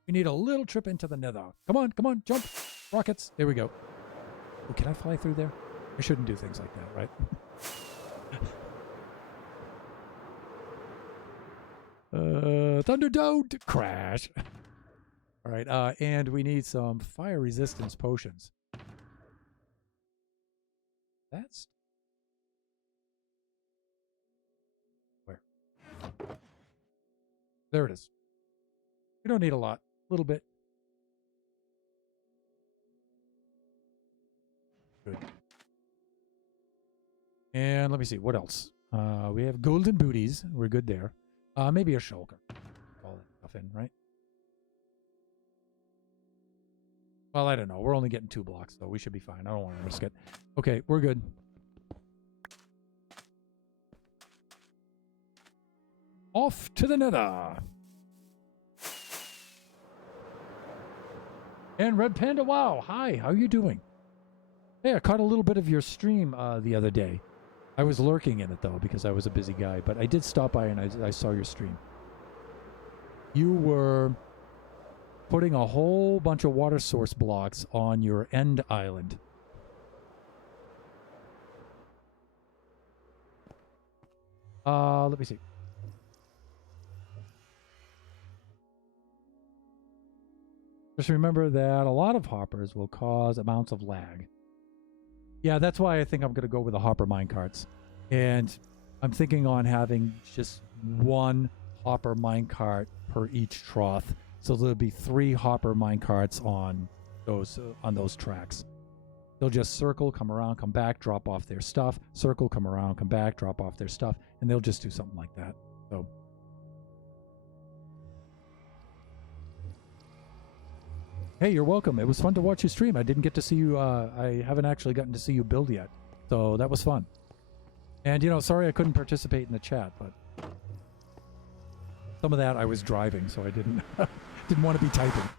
We need a little trip into the nether. Come on, jump. Rockets. There we go. Oh, can I fly through there? I shouldn't do things like that, right? Thunder don't crash. All right, and we need some fire resistance potions. That's where? There it is. We don't need a lot. A little bit. Good. And let me see. What else? We have golden booties. We're good there. Maybe a shulker. All that stuff in, right? Well, I don't know. We're only getting 2 blocks, so we should be fine. I don't want to risk it. Okay, we're good. Off to the nether. And Red Panda, wow. Hi, how you doing? Hey, I caught a little bit of your stream the other day. I was lurking in it, though, because I was a busy guy. But I did stop by and I saw your stream. You were putting a whole bunch of water source blocks on your end island. Let me see. Just remember that a lot of hoppers will cause amounts of lag. Yeah, that's why I think I'm going to go with the hopper minecarts. And I'm thinking on having just 1 hopper minecart per each trough. So there'll be 3 hopper minecarts on those tracks. They'll just circle, come around, come back, drop off their stuff. Circle, come around, come back, drop off their stuff. And they'll just do something like that. So... Hey, you're welcome. It was fun to watch you stream. I didn't get to see you. I haven't actually gotten to see you build yet. So that was fun. And, you know, sorry I couldn't participate in the chat, but some of that I was driving, so I didn't want to be typing.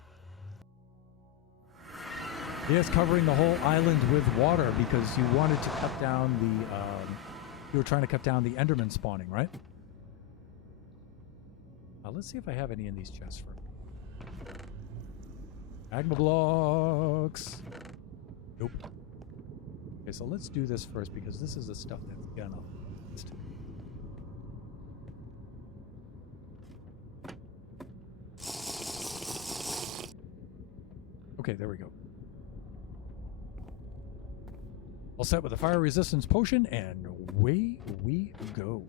Yes, covering the whole island with water because you wanted to cut down the, you were trying to cut down the Enderman spawning, right? Let's see if I have any in these chests for magma blocks. Nope. Okay, so let's do this first because this is the stuff that's gonna last. Okay, there we go. All set with the fire resistance potion, and away we go.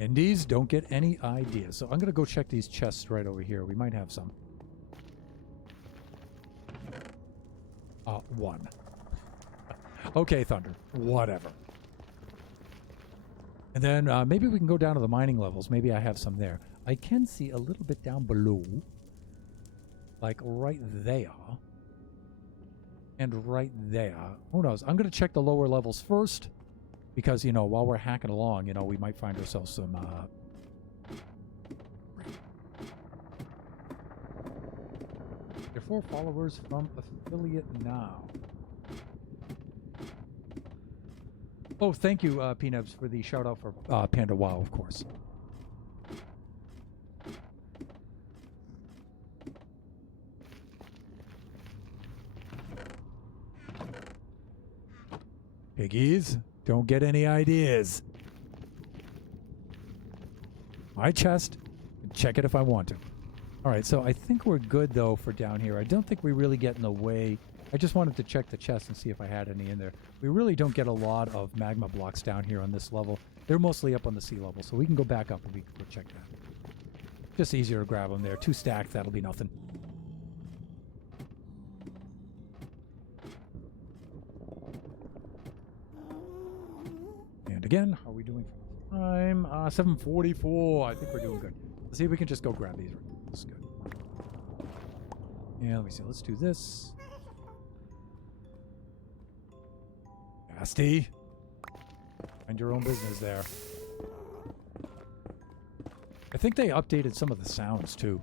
Indies don't get any ideas. So I'm going to go check these chests right over here. We might have some. 1. Okay, Thunder. Whatever. And then maybe we can go down to the mining levels. Maybe I have some there. I can see a little bit down below. Like right there. And right there. Who knows? I'm going to check the lower levels first. Because, you know, while we're hacking along, you know, we might find ourselves some, Your 4 followers from affiliate now. Oh, thank you, Peanuts, for the shout-out for Panda WoW, of course. Piggies. Don't get any ideas. My chest. Check it if I want to. All right, so I think we're good, though, for down here. I don't think we really get in the way. I just wanted to check the chest and see if I had any in there. We really don't get a lot of magma blocks down here on this level. They're mostly up on the sea level, so we can go back up and we can go check that. Just easier to grab them there. 2 stacked, that'll be nothing. And again, how are we doing for time? 7:44. I think we're doing good. Let's see if we can just go grab these. That's good. Yeah, let me see. Let's do this. Nasty. Mind your own business there. I think they updated some of the sounds, too.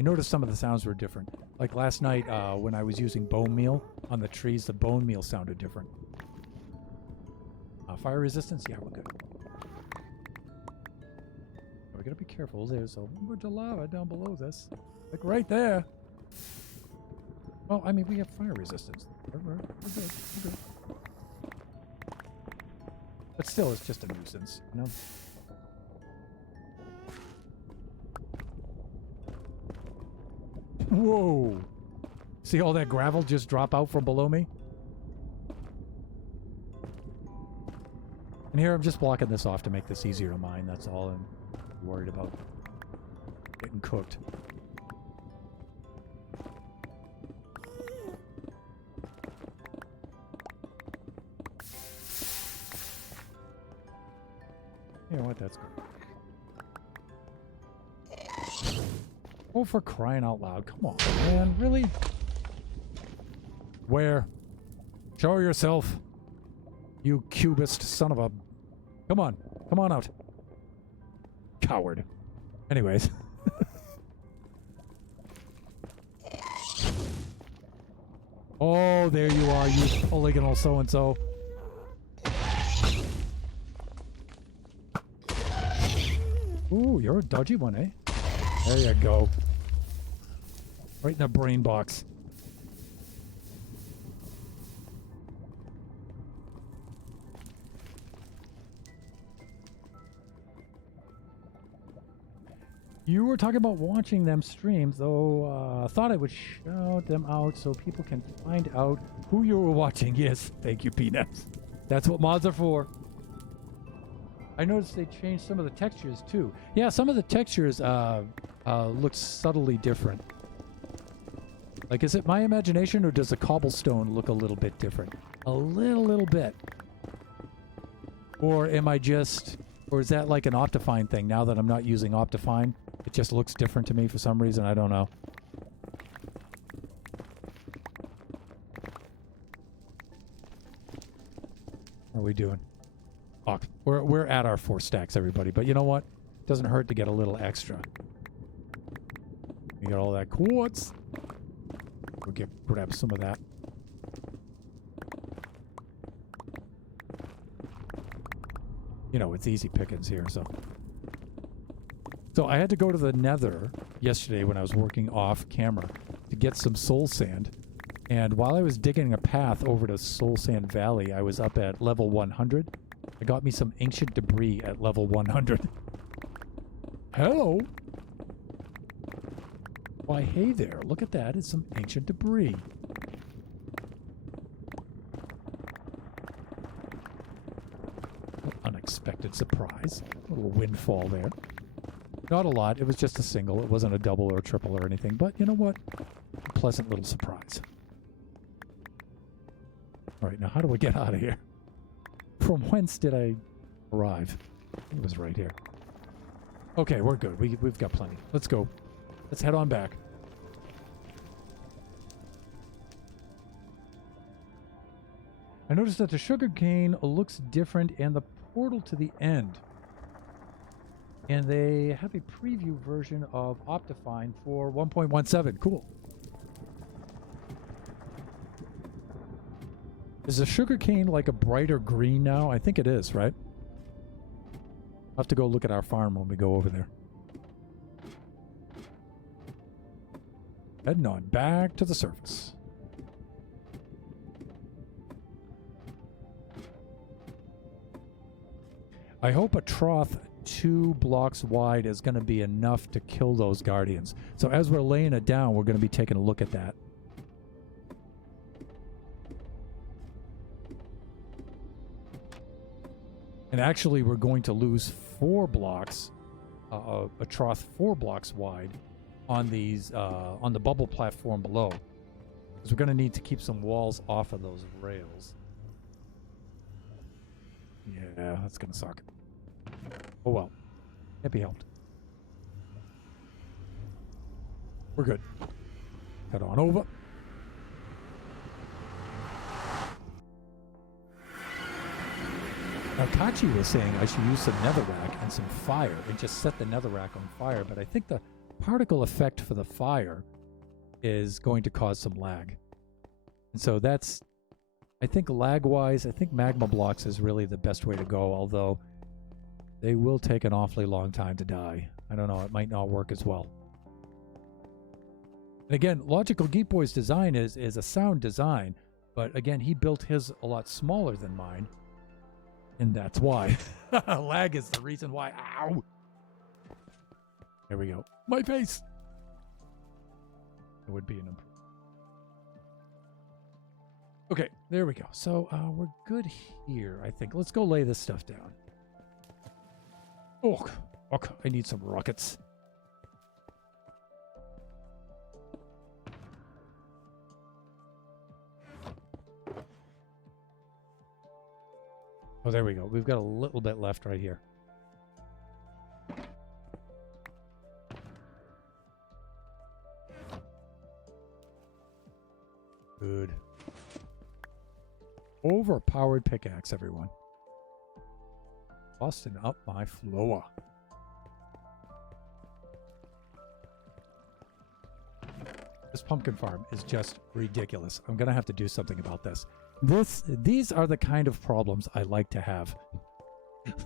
I noticed some of the sounds were different. Like last night when I was using bone meal on the trees, the bone meal sounded different. Fire resistance? Yeah, we're good. We gotta be careful. There's a whole bunch of lava down below this. Like right there. Well, I mean, we have fire resistance. We're good. We're good. But still, it's just a nuisance, you know? Whoa! See all that gravel just drop out from below me? And here I'm just blocking this off to make this easier to mine. That's all I'm worried about. Getting cooked. You know what? That's good. Oh, for crying out loud. Come on, man. Really? Where? Show yourself. You cubist son of a... Come on. Come on out. Coward. Anyways. Oh, there you are, you polygonal so-and-so. Ooh, you're a dodgy one, eh? There you go. Right in the brain box. You were talking about watching them streams, though thought I would shout them out so people can find out who you were watching. Yes, thank you, Peanuts. That's what mods are for. I noticed they changed some of the textures, too. Yeah, some of the textures look subtly different. Like, is it my imagination, or does the cobblestone look a little bit different? A little bit. Or am I just... Or is that like an Optifine thing? Now that I'm not using Optifine, it just looks different to me for some reason. I don't know. What are we doing? Oh, we're at our 4 stacks, everybody. But you know what? Doesn't hurt to get a little extra. We got all that quartz. We'll grab some of that. You know, it's easy pickings here, so. So I had to go to the Nether yesterday when I was working off camera to get some soul sand. And while I was digging a path over to Soul Sand Valley, I was up at level 100. I got me some ancient debris at level 100. Hello? Why, hey there. Look at that. It's some ancient debris. Unexpected surprise. A little windfall there. Not a lot. It was just a single. It wasn't a double or a triple or anything. But you know what? A pleasant little surprise. All right, now how do we get out of here? From whence did I arrive? It was right here. Okay, we're good. We've got plenty. Let's go. Let's head on back. I noticed that the sugarcane looks different and the portal to the end. And they have a preview version of Optifine for 1.17. Cool. Is the sugarcane like a brighter green now? I think it is, right? I'll have to go look at our farm when we go over there. Heading on back to the surface. I hope a trough 2 blocks wide is going to be enough to kill those guardians. So as we're laying it down, we're going to be taking a look at that. And actually, we're going to lose 4 blocks, a trough 4 blocks wide on these, on the bubble platform below. Because we're going to need to keep some walls off of those rails. Yeah, that's going to suck. Oh well. Can't be helped. We're good. Head on over. Now, Tachi was saying I should use some netherrack and some fire and just set the netherrack on fire, but I think the particle effect for the fire is going to cause some lag. And so that's, I think lag-wise, I think magma blocks is really the best way to go, although they will take an awfully long time to die. I don't know, it might not work as well. And again, Logical Geek Boy's design is a sound design, but again, he built his a lot smaller than mine. And that's why. Lag is the reason why. Ow! There we go. My face! It would be an improvement. Okay, there we go. So we're good here, I think. Let's go lay this stuff down. Oh, okay. I need some rockets. Oh, there we go. We've got a little bit left right here. Good. Overpowered pickaxe, everyone. Busting up my floor. This pumpkin farm is just ridiculous. I'm gonna have to do something about this. These are the kind of problems I like to have.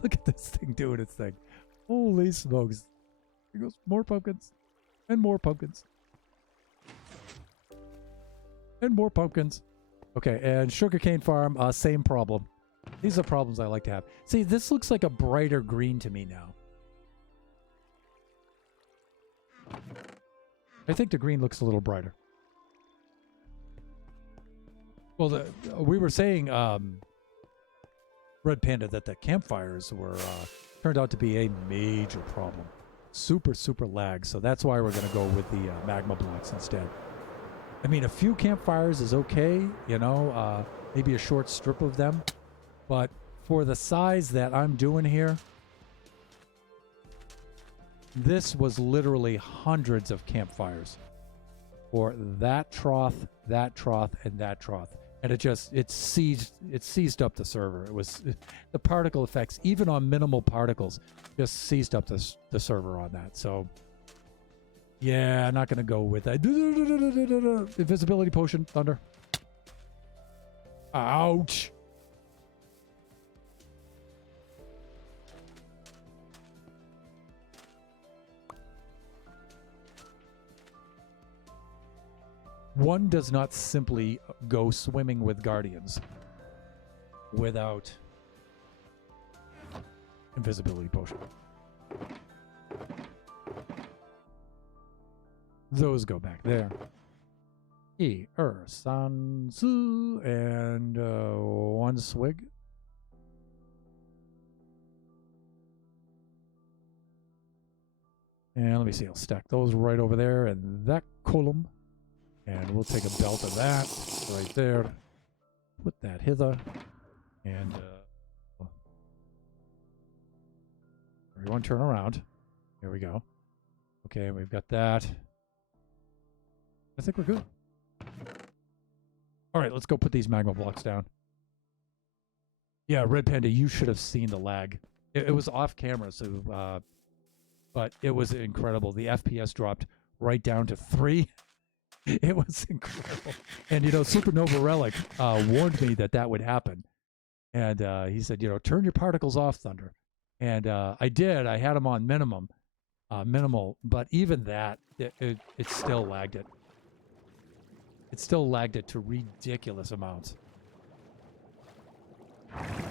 Look at this thing doing its thing. Holy smokes. Here goes more pumpkins. And more pumpkins. And more pumpkins. Okay, and sugarcane farm, same problem. These are problems I like to have. See, this looks like a brighter green to me now. I think the green looks a little brighter. Well, we were saying, Red Panda, that the campfires were turned out to be a major problem. Super, super lag. So that's why we're going to go with the magma blocks instead. I mean, a few campfires is okay, you know, maybe a short strip of them. But for the size that I'm doing here, this was literally hundreds of campfires for that trough, and that trough. And it seized up the server. It was the particle effects, even on minimal particles, just seized up the server on that. So yeah, I'm not gonna go with that. Invisibility potion, thunder. Ouch. One does not simply go swimming with guardians without invisibility potion. Those go back there. San, Su, and one swig. And let me see, I'll stack those right over there and that column. And we'll take a belt of that right there. Put that hither. And everyone turn around. There we go. Okay, we've got that. I think we're good. All right, let's go put these magma blocks down. Yeah, Red Panda, you should have seen the lag. It was off camera, so but it was incredible. The FPS dropped right down to 3. It was incredible. And, you know, Supernova Relic warned me that would happen. And he said, you know, turn your particles off, Thunder. And I did. I had them on minimal. But even that, it still lagged it. It still lagged it to ridiculous amounts.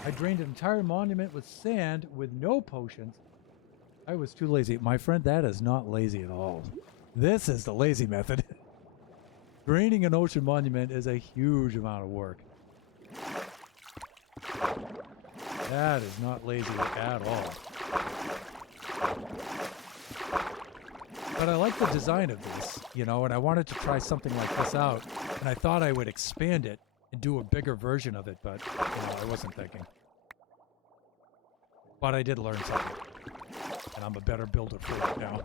I drained an entire monument with sand with no potions. I was too lazy. My friend, that is not lazy at all. This is the lazy method. Draining an ocean monument is a huge amount of work. That is not lazy at all. But I like the design of this, you know, and I wanted to try something like this out. And I thought I would expand it and do a bigger version of it, but, you know, I wasn't thinking. But I did learn something. And I'm a better builder for it now.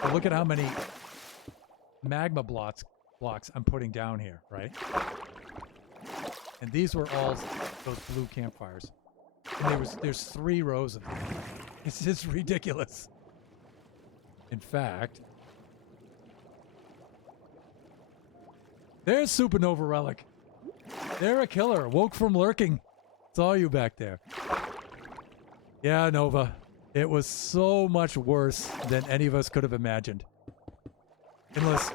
But look at how many magma blocks I'm putting down here, right? And these were all those blue campfires. And there's 3 rows of them. It's just ridiculous. In fact, there's Supernova Relic. They're a killer. Woke from lurking. Saw you back there. Yeah, Nova. It was so much worse than any of us could have imagined. Unless,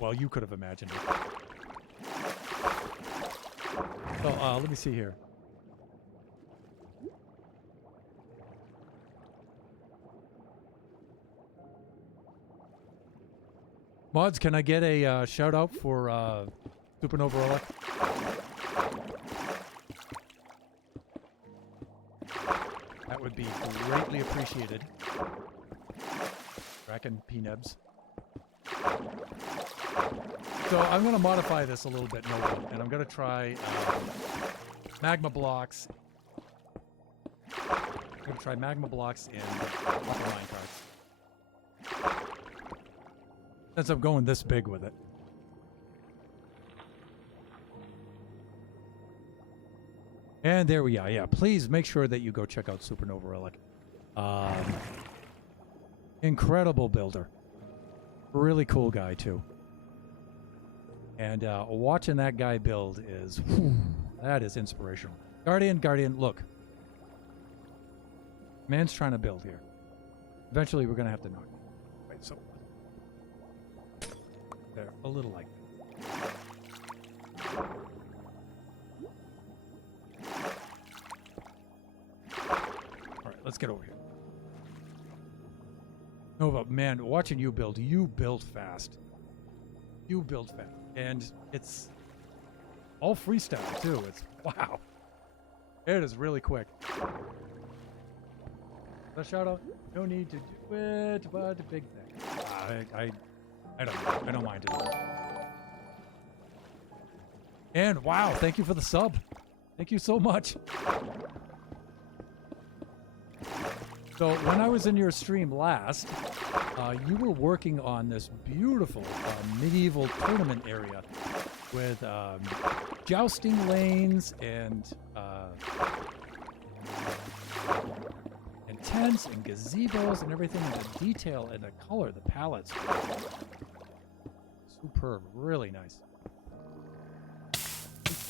well, you could have imagined it. So, let me see here. Mods, can I get a shout out for Supernova Relic? That would be greatly appreciated. Kraken P-Nebs. So I'm going to modify this a little bit, Nova, and I'm going to try magma blocks. I'm going to try magma blocks in upper minecarts. Since I'm going this big with it. And there we are. Yeah, please make sure that you go check out Supernova Relic. Incredible builder. Really cool guy, too. And watching that guy build is... Whew, that is inspirational. Guardian, look. Man's trying to build here. Eventually, we're going to have to knock. Wait, so... There, a little like that. Alright, let's get over here. Nova, man, watching you build fast. You build fast. And it's all freestyle, too. It's, wow. It is really quick. The shout out, no need to do it, but a big thing. I don't mind it. And wow, thank you for the sub. Thank you so much. So when I was in your stream last, you were working on this beautiful medieval tournament area with jousting lanes and tents and gazebos and everything, and the detail and the color, the palettes. Superb, really nice.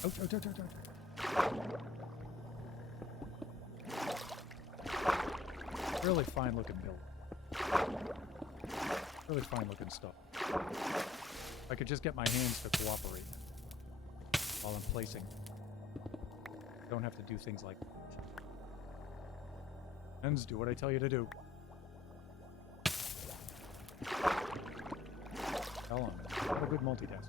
Ouch, ouch, ouch, ouch, ouch. Really fine looking build. Really fine looking stuff. If I could just get my hands to cooperate while I'm placing. Don't have to do things like hands, do what I tell you to do. Tell on. What a good multitask.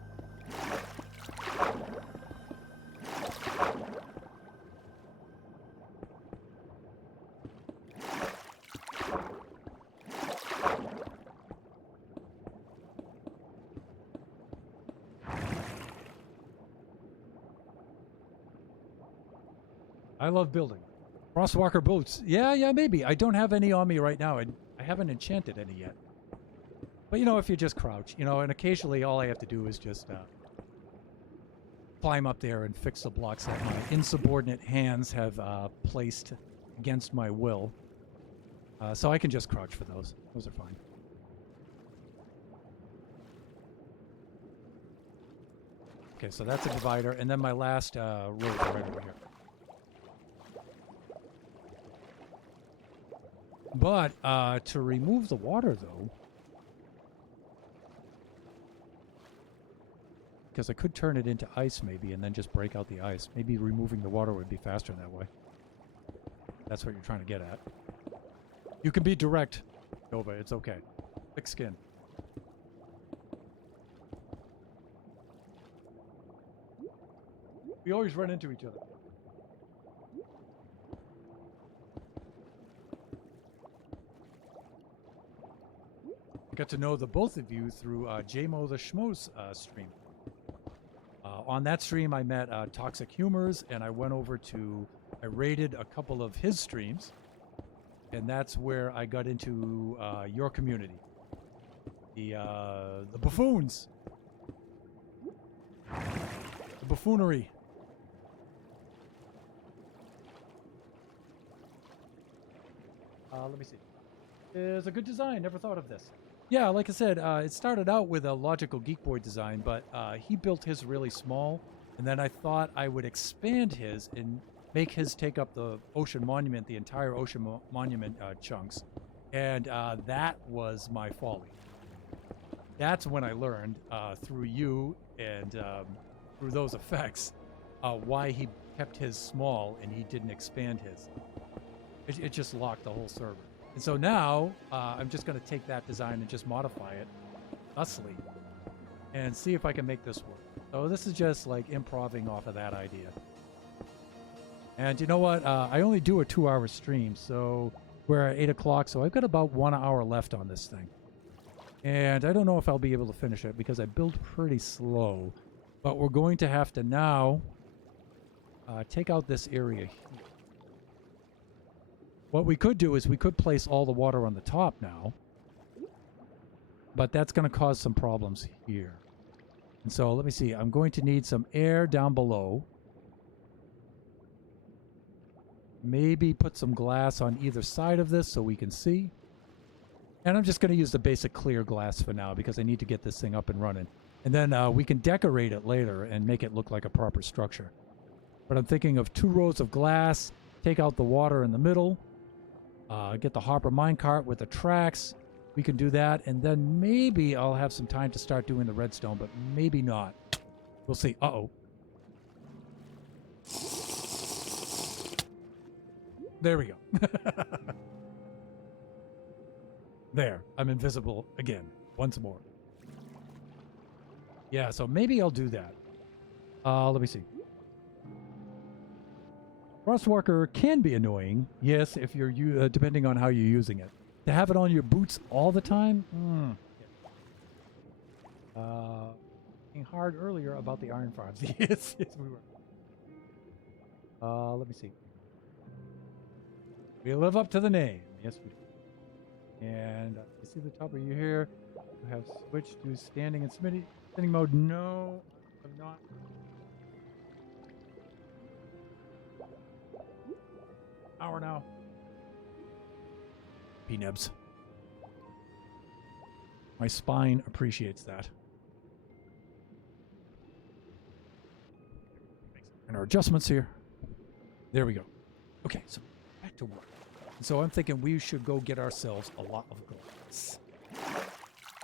I love building. Frostwalker boots. Yeah, maybe. I don't have any on me right now, and I haven't enchanted any yet. But, you know, if you just crouch, you know, and occasionally all I have to do is just climb up there and fix the blocks that my insubordinate hands have placed against my will. So I can just crouch for those. Those are fine. Okay, so that's a divider, and then my last rows are right over here. But to remove the water, though, because I could turn it into ice maybe and then just break out the ice. Maybe removing the water would be faster that way. That's what you're trying to get at. You can be direct, Nova. It's okay. Thick skin. We always run into each other. I got to know the both of you through JMO the Schmo's stream. On that stream, I met Toxic Humors, and I went over to... I raided a couple of his streams, and that's where I got into your community. The buffoons. The buffoonery. Let me see. It's a good design. Never thought of this. Yeah, like I said, it started out with a Logical Geek Boy design, but he built his really small, and then I thought I would expand his and make his take up the Ocean Monument, the entire Ocean Monument chunks, and that was my folly. That's when I learned, through you and through those effects, why he kept his small and he didn't expand his. It just locked the whole server. And so now, I'm just going to take that design and just modify it thusly and see if I can make this work. So this is just like improvising off of that idea. And you know what? I only do a 2-hour stream, so we're at 8 o'clock, so I've got about 1 hour left on this thing. And I don't know if I'll be able to finish it because I build pretty slow. But we're going to have to now take out this area here. What we could do is we could place all the water on the top now. But that's going to cause some problems here. And so let me see. I'm going to need some air down below. Maybe put some glass on either side of this so we can see. And I'm just going to use the basic clear glass for now because I need to get this thing up and running. And then we can decorate it later and make it look like a proper structure. But I'm thinking of 2 rows of glass, take out the water in the middle, get the hopper minecart with the tracks. We can do that, and then maybe I'll have some time to start doing the redstone, but maybe not. We'll see. Uh-oh. There we go. There. I'm invisible again. Once more. Yeah, so maybe I'll do that. Let me see. Frostwalker can be annoying. Yes, if you're depending on how you're using it. To have it on your boots all the time? Being hard earlier about the iron farms. Yes, yes, we were. Let me see. We live up to the name. Yes, we do. And you see the top of your hair. You have switched to standing and sitting mode. No, I'm not. Hour now. P-nubs. My spine appreciates that. And our adjustments here. There we go. Okay, so back to work. So I'm thinking we should go get ourselves a lot of glass.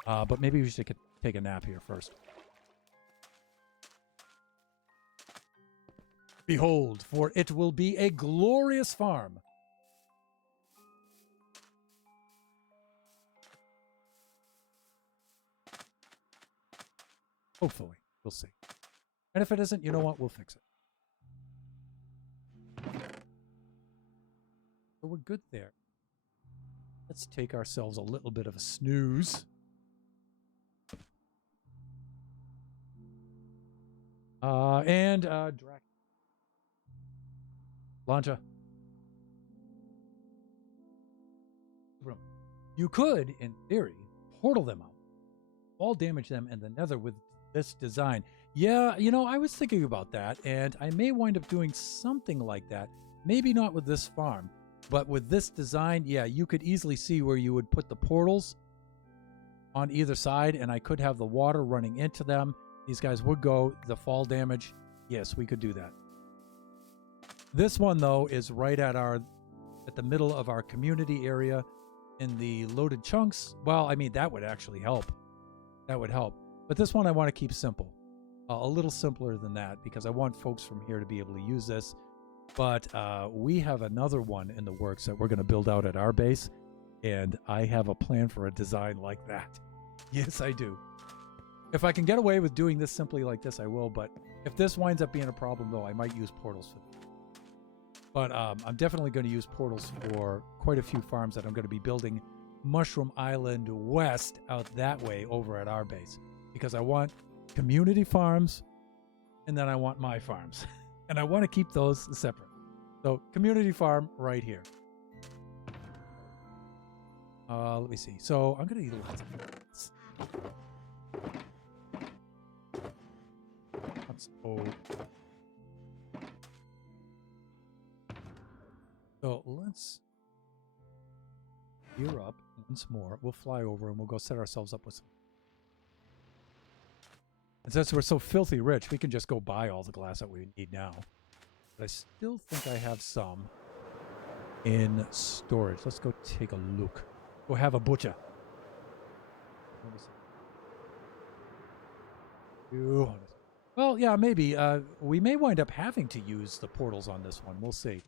But maybe we should take a nap here first. Behold, for it will be a glorious farm. Hopefully. We'll see. And if it isn't, you know what? We'll fix it. So we're good there. Let's take ourselves a little bit of a snooze. Drac. Lanja. You could, in theory, portal them out. All damage them in the nether with this design. Yeah, you know, I was thinking about that, and I may wind up doing something like that. Maybe not with this farm, but with this design, yeah, you could easily see where you would put the portals on either side, and I could have the water running into them. These guys would go, the fall damage. Yes, we could do that. This one, though, is right at the middle of our community area in the loaded chunks. Well, I mean, that would actually help. That would help. But this one I want to keep simple. A little simpler than that because I want folks from here to be able to use this. But we have another one in the works that we're going to build out at our base. And I have a plan for a design like that. Yes, I do. If I can get away with doing this simply like this, I will. But if this winds up being a problem, though, I might use portals for that. But I'm definitely going to use portals for quite a few farms that I'm going to be building Mushroom Island West out that way over at our base. Because I want community farms, and then I want my farms. And I want to keep those separate. So, community farm right here. Let me see. So, I'm going to need lots of this. So, let's gear up once more. We'll fly over and we'll go set ourselves up with some. And since we're so filthy rich, we can just go buy all the glass that we need now. But I still think I have some in storage. Let's go take a look. Go have a butcher. Let me see. Well, yeah, maybe. We may wind up having to use the portals on this one. We'll see.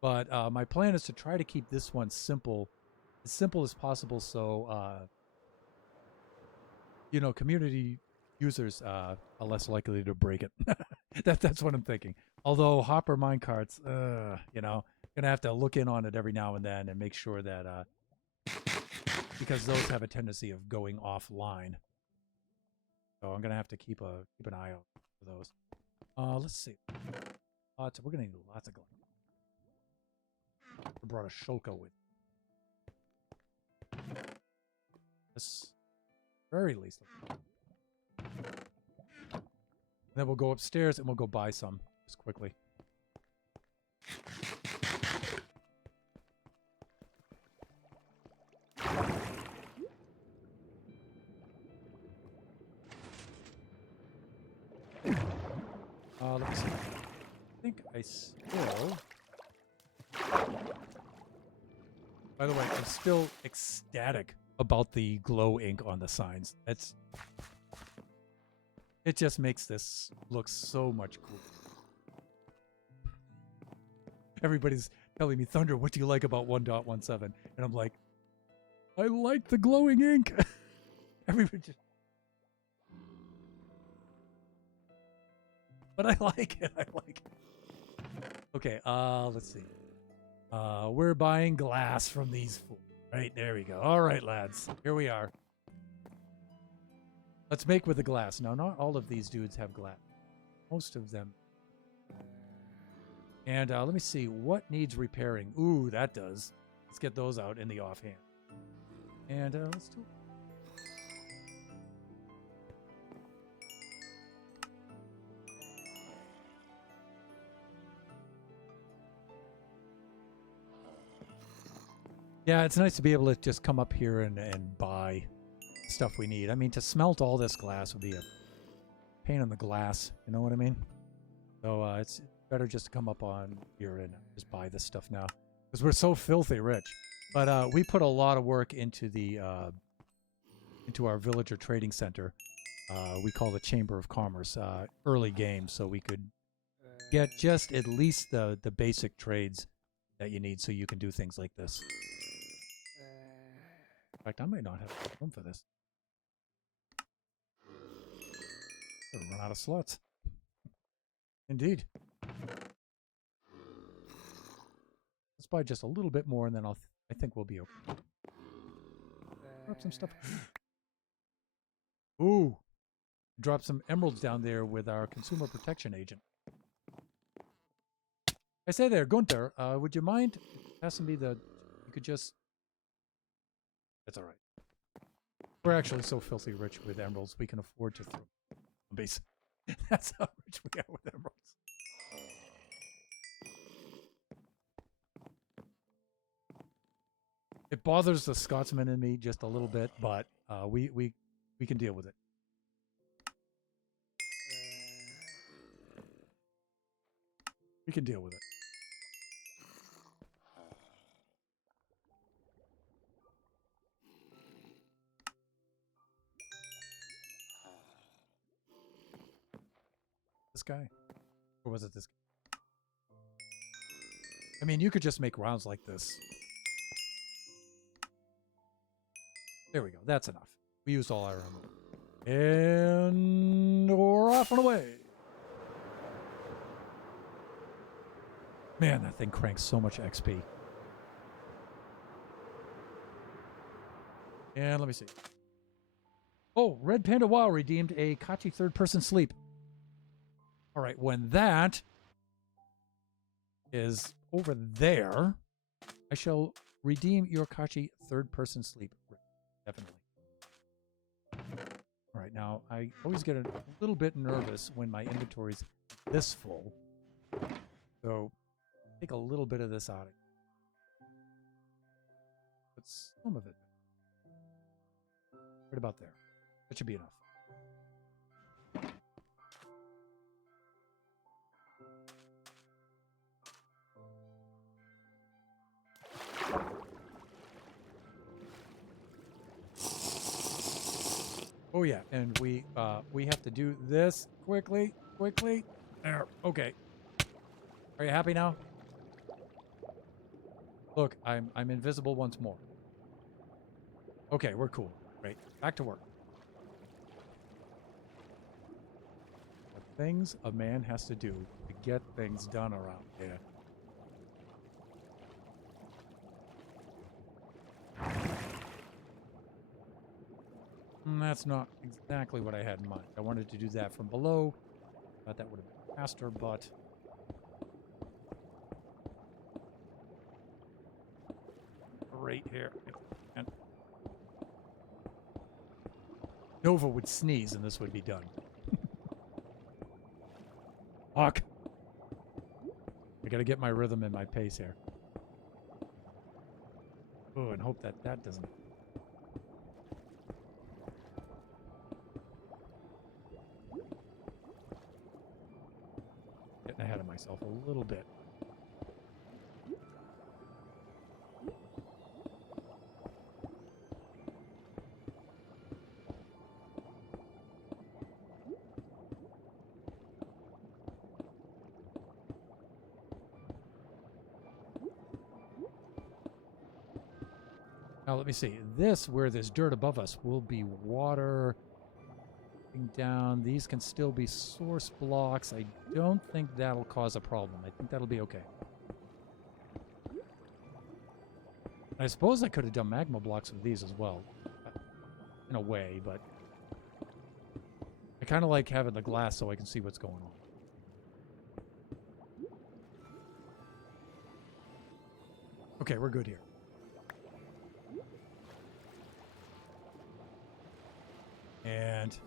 But my plan is to try to keep this one simple as possible. So, you know, community users are less likely to break it. That's what I'm thinking. Although hopper minecarts, gonna have to look in on it every now and then and make sure that because those have a tendency of going offline. So I'm gonna have to keep an eye out for those. Let's see. We're gonna need lots of glass. I brought a shulker with. This very least. And then we'll go upstairs and we'll go buy some just quickly. Let me see. I think I still... By the way, I'm still ecstatic about the glow ink on the signs. It just makes this look so much cooler. Everybody's telling me, Thunder, what do you like about 1.17? And I'm like, I like the glowing ink. Everybody just... But I like it. I like it. Okay, let's see. We're buying glass from these fools. Right, there we go. All right, lads. Here we are. Let's make with the glass. Now, not all of these dudes have glass. Most of them. And let me see. What needs repairing? Ooh, that does. Let's get those out in the offhand. And let's do... Yeah, it's nice to be able to just come up here and buy stuff we need. I mean, to smelt all this glass would be a pain in the glass. You know what I mean? So it's better just to come up on here and just buy this stuff now. Because we're so filthy rich. But we put a lot of work into the into our villager trading center. We call the Chamber of Commerce early game, so we could get just at least the basic trades that you need so you can do things like this. In fact, I might not have room for this. Gonna run out of slots. Indeed. Let's buy just a little bit more, and then I think we'll be okay. Drop some stuff. Ooh, drop some emeralds down there with our consumer protection agent. I say there, Gunther, would you mind passing me the... You could just... That's all right. We're actually so filthy rich with emeralds, we can afford to throw zombies. That's how rich we are with emeralds. It bothers the Scotsman in me just a little bit, but we can deal with it. We can deal with it. This guy? Or was it this guy? I mean, you could just make rounds like this. There we go. That's enough. We used all our ammo. And we're off and away. Man, that thing cranks so much XP. And let me see. Oh, Red Panda WoW redeemed a Kachi third-person sleep. All right, when that is over there, I shall redeem your Kachi third-person sleep. Definitely. All right, now I always get a little bit nervous when my inventory's this full. So take a little bit of this out of it. Put some of it right about there. That should be enough. Oh yeah, and we have to do this quickly. There. Okay. Are you happy now? Look, I'm invisible once more. Okay, we're cool. Great. Back to work. things a man has to do to get things done around here. That's not exactly what I had in mind. I wanted to do that from below. Thought that would have been faster, but... right here. And Nova would sneeze and this would be done. Fuck. I gotta get my rhythm and my pace here. Oh, and hope that that doesn't... getting ahead of myself a little bit. Now, let me see. This, where there's dirt above us, will be water down. These can still be source blocks. I don't think that'll cause a problem. I think that'll be okay. I suppose I could have done magma blocks with these as well, in a way, but I kind of like having the glass so I can see what's going on. Okay, we're good here. And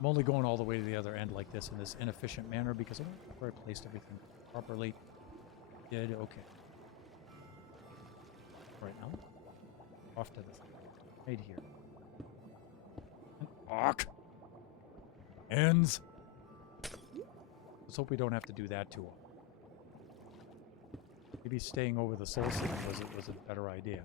I'm only going all the way to the other end like this in this inefficient manner because I don't know where I placed everything properly. Did okay. Right now, off to this right here. Fuck. Ends. Let's hope we don't have to do that too often. Maybe staying over the soul city was a better idea.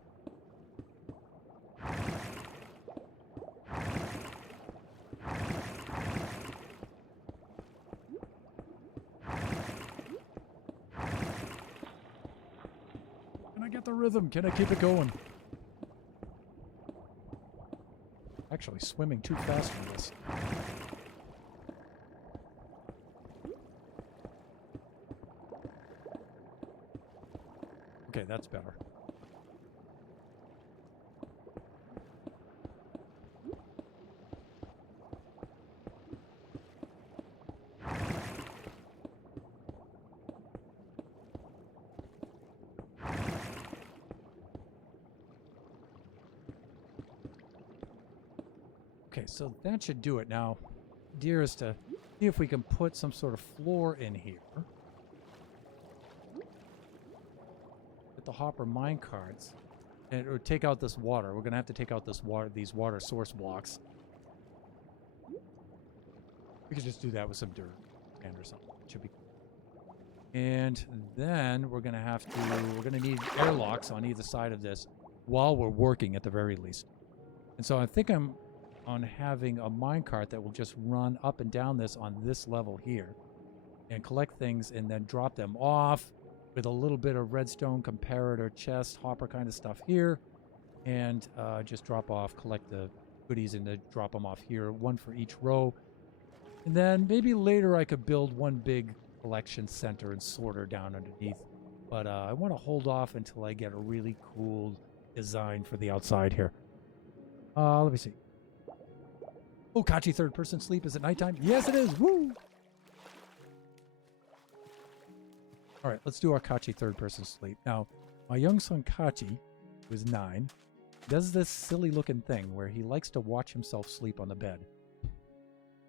The rhythm. Can I keep it going? Actually, swimming too fast for this. Okay, that's better. Okay, so that should do it. Now, idea is to see if we can put some sort of floor in here. With the hopper mine carts. And or take out this water. We're going to have to take out this water, these water source blocks. We could just do that with some dirt and or something. It should be. And then we're going to need airlocks on either side of this while we're working at the very least. And so I think I'm on having a minecart that will just run up and down this on this level here and collect things and then drop them off with a little bit of redstone comparator chest hopper kind of stuff here and just drop off, collect the goodies and then drop them off here, one for each row. And then maybe later I could build one big collection center and sorter down underneath. But I want to hold off until I get a really cool design for the outside here. Let me see. Oh, Kachi third person sleep. Is it nighttime? Yes, it is. Woo! All right, let's do our Kachi third person sleep. Now, my young son Kachi, who's 9, does this silly looking thing where he likes to watch himself sleep on the bed.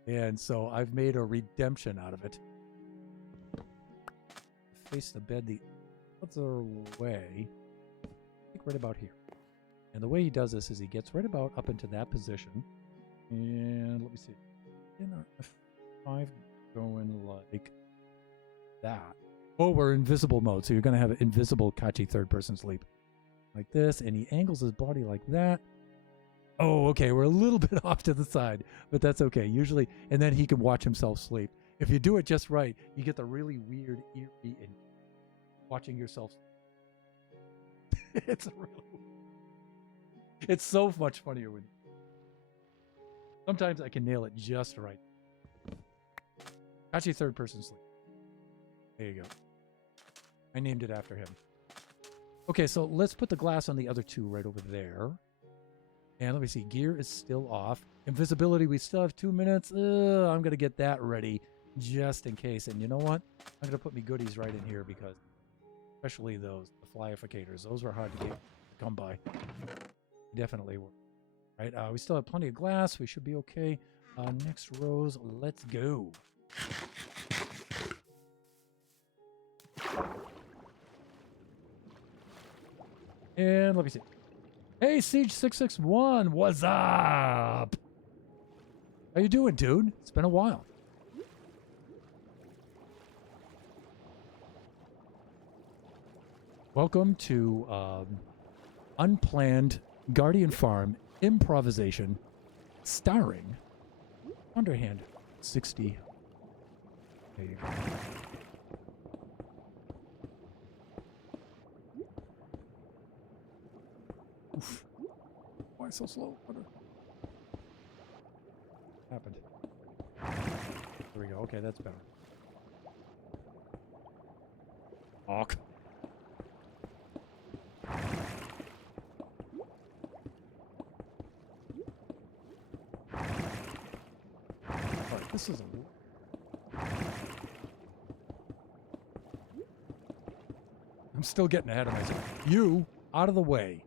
And so I've made a redemption out of it. Face the bed the other way. I think right about here. And the way he does this is he gets right about up into that position. And let me see. In our F5 going like that. Oh, we're invisible mode, so you're going to have an invisible Kachi third person sleep. Like this, and he angles his body like that. Oh, okay, we're a little bit off to the side, but that's okay. Usually, and then he can watch himself sleep. If you do it just right, you get the really weird, eerie, and watching yourself. It's so much funnier when. Sometimes I can nail it just right. Actually, third person sleep. There you go. I named it after him. Okay, so let's put the glass on the other two right over there. And let me see. Gear is still off. Invisibility, we still have 2 minutes. I'm going to get that ready just in case. And you know what? I'm going to put me goodies right in here because especially those, the flyificators, those were hard to come by. Definitely were. Right, we still have plenty of glass. We should be okay. Next rows, let's go. And let me see. Hey, Siege661, what's up? How you doing, dude? It's been a while. Welcome to Unplanned Guardian Farm Improvisation starring Underhand 60. There you go. Oof. Why so slow? What happened? There we go. Okay, that's better. Awk. Alright, this is a... I'm still getting ahead of myself. You, out of the way.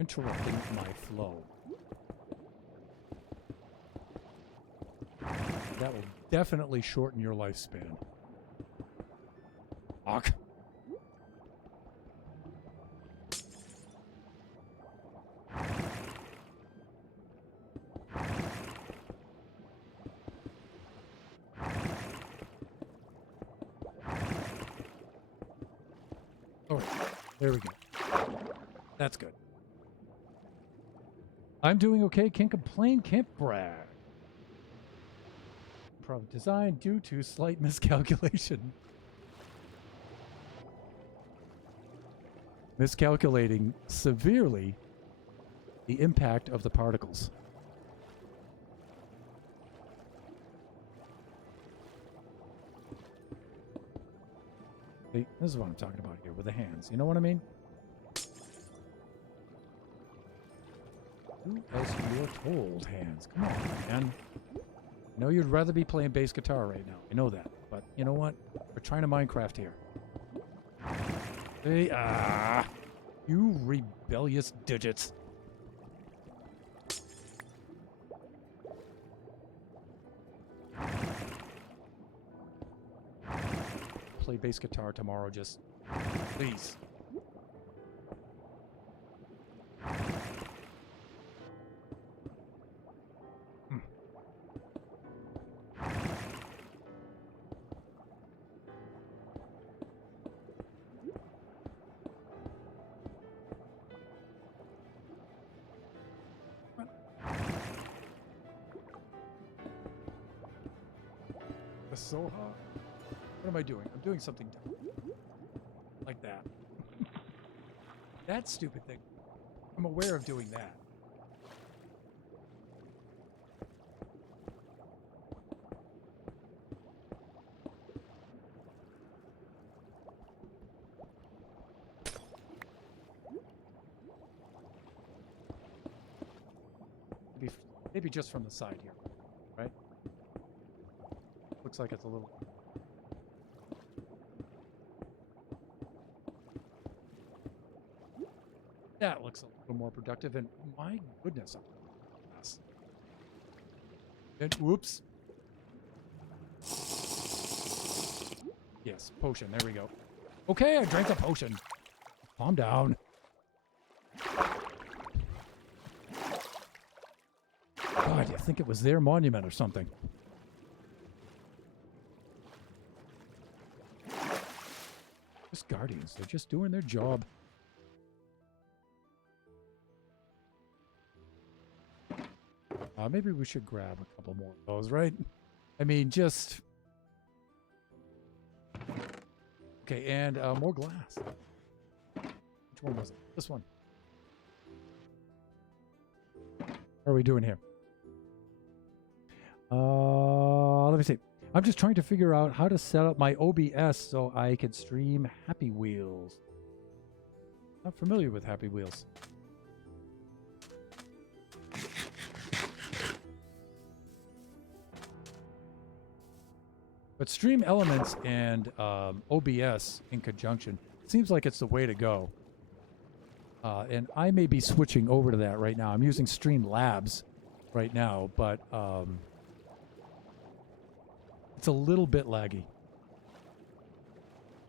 Interrupting my flow. That will definitely shorten your lifespan. Awk. All right, there we go. That's good. I'm doing okay. Can't complain. Can't brag. Improv design due to slight miscalculation. Miscalculating severely the impact of the particles. See, this is what I'm talking about here with the hands. You know what I mean? Who has your told hands? Come on, man. I know you'd rather be playing bass guitar right now. I know that. But you know what? We're trying to Minecraft here. Hey, you rebellious digits. Play bass guitar tomorrow, just please. That's so hard. What am I doing? I'm doing something dumb. Like that. That stupid thing. I'm aware of doing that. Maybe just from the side here, right? Looks like it's a little... That looks a little more productive, and my goodness, and whoops. Yes, potion, there we go. Okay, I drank a potion. Calm down. God, I think it was their monument or something. Just guardians, they're just doing their job. Maybe we should grab a couple more of those, right? I mean, just... Okay, and more glass. Which one was it? This one. How are we doing here? Let me see. I'm just trying to figure out how to set up my OBS so I can stream Happy Wheels. Not familiar with Happy Wheels. But Stream Elements and OBS in conjunction seems like it's the way to go. And I may be switching over to that right now. I'm using Streamlabs right now, but it's a little bit laggy.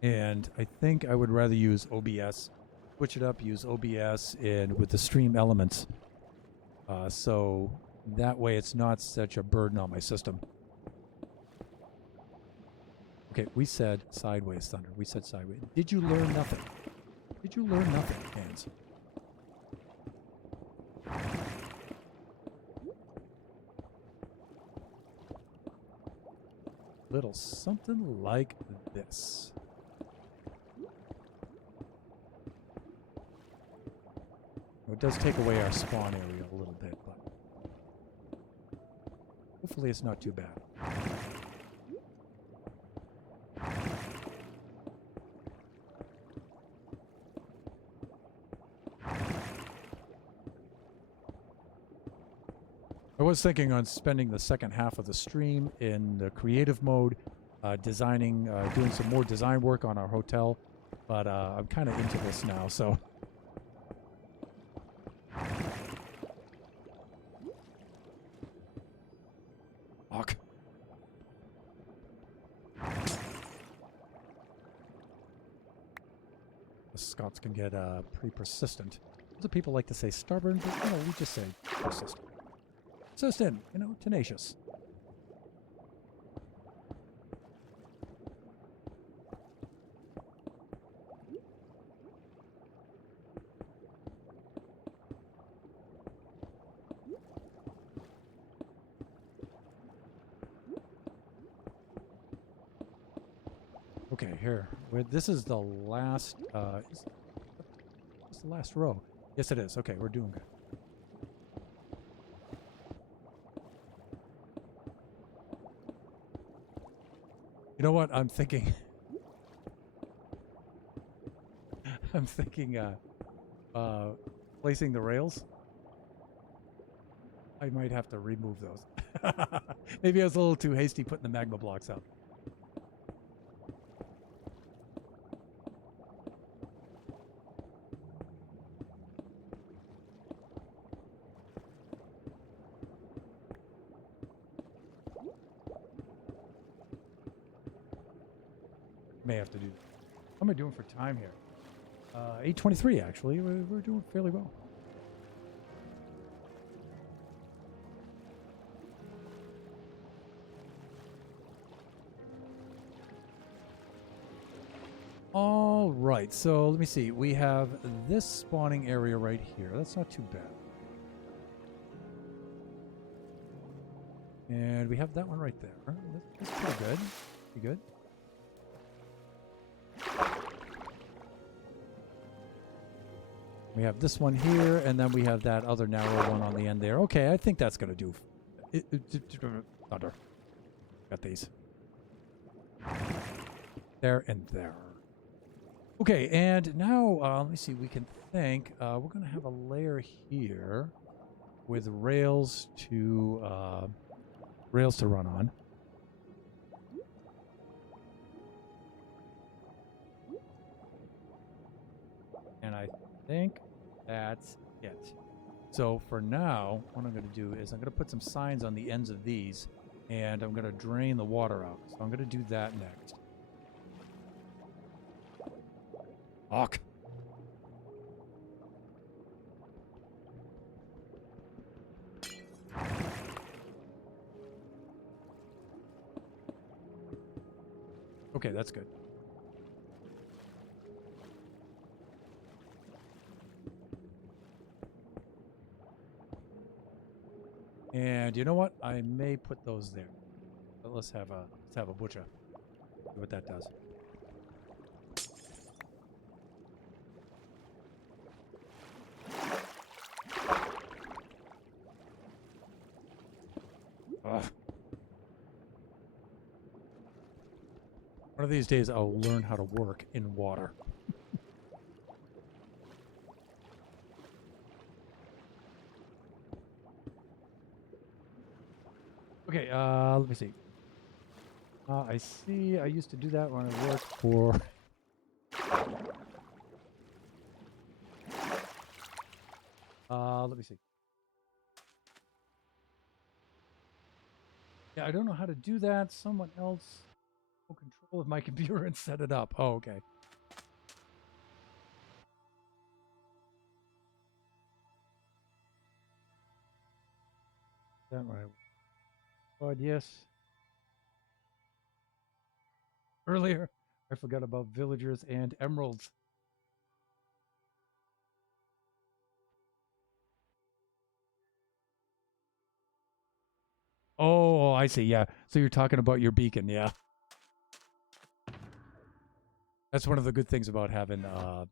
And I think I would rather use OBS. Switch it up, use OBS and with the Stream Elements. So that way it's not such a burden on my system. Okay, we said sideways, Thunder. We said sideways. Did you learn nothing? Did you learn nothing, Hands? Little something like this. It does take away our spawn area a little bit, but hopefully it's not too bad. I was thinking on spending the second half of the stream in the creative mode, designing, doing some more design work on our hotel, but I'm kind of into this now, so. Fuck. The Scots can get pretty persistent. Other people like to say stubborn, but we just say persistent. Persistent, tenacious. Okay, here. This is the last. Is this the last row? Yes, it is. Okay, we're doing good. You know what? I'm thinking. I'm thinking. Placing the rails. I might have to remove those. Maybe I was a little too hasty putting the magma blocks out. May have to do. How am I doing for time here? 8:23 actually. We're doing fairly well. All right, so let me see. We have this spawning area right here. That's not too bad. And we have that one right there. That's pretty good. Pretty good. We have this one here, and then we have that other narrow one on the end there. Okay, I think that's going to do. Thunder. Got these. There and there. Okay, and now, let me see, we can think. We're going to have a layer here with rails to run on. And I think that's it. So for now, what I'm going to do is I'm going to put some signs on the ends of these, and I'm going to drain the water out. So I'm going to do that next. Fuck. Okay, that's good. And you know what? I may put those there. But let's have a butcher. See what that does. Ugh. One of these days I'll learn how to work in water. Okay, let me see. I see I used to do that when I worked for... let me see. Yeah, I don't know how to do that. Someone else will control of my computer and set it up. Oh, okay. That right. God, yes. Earlier, I forgot about villagers and emeralds. Oh, I see. Yeah. So you're talking about your beacon. Yeah. That's one of the good things about having a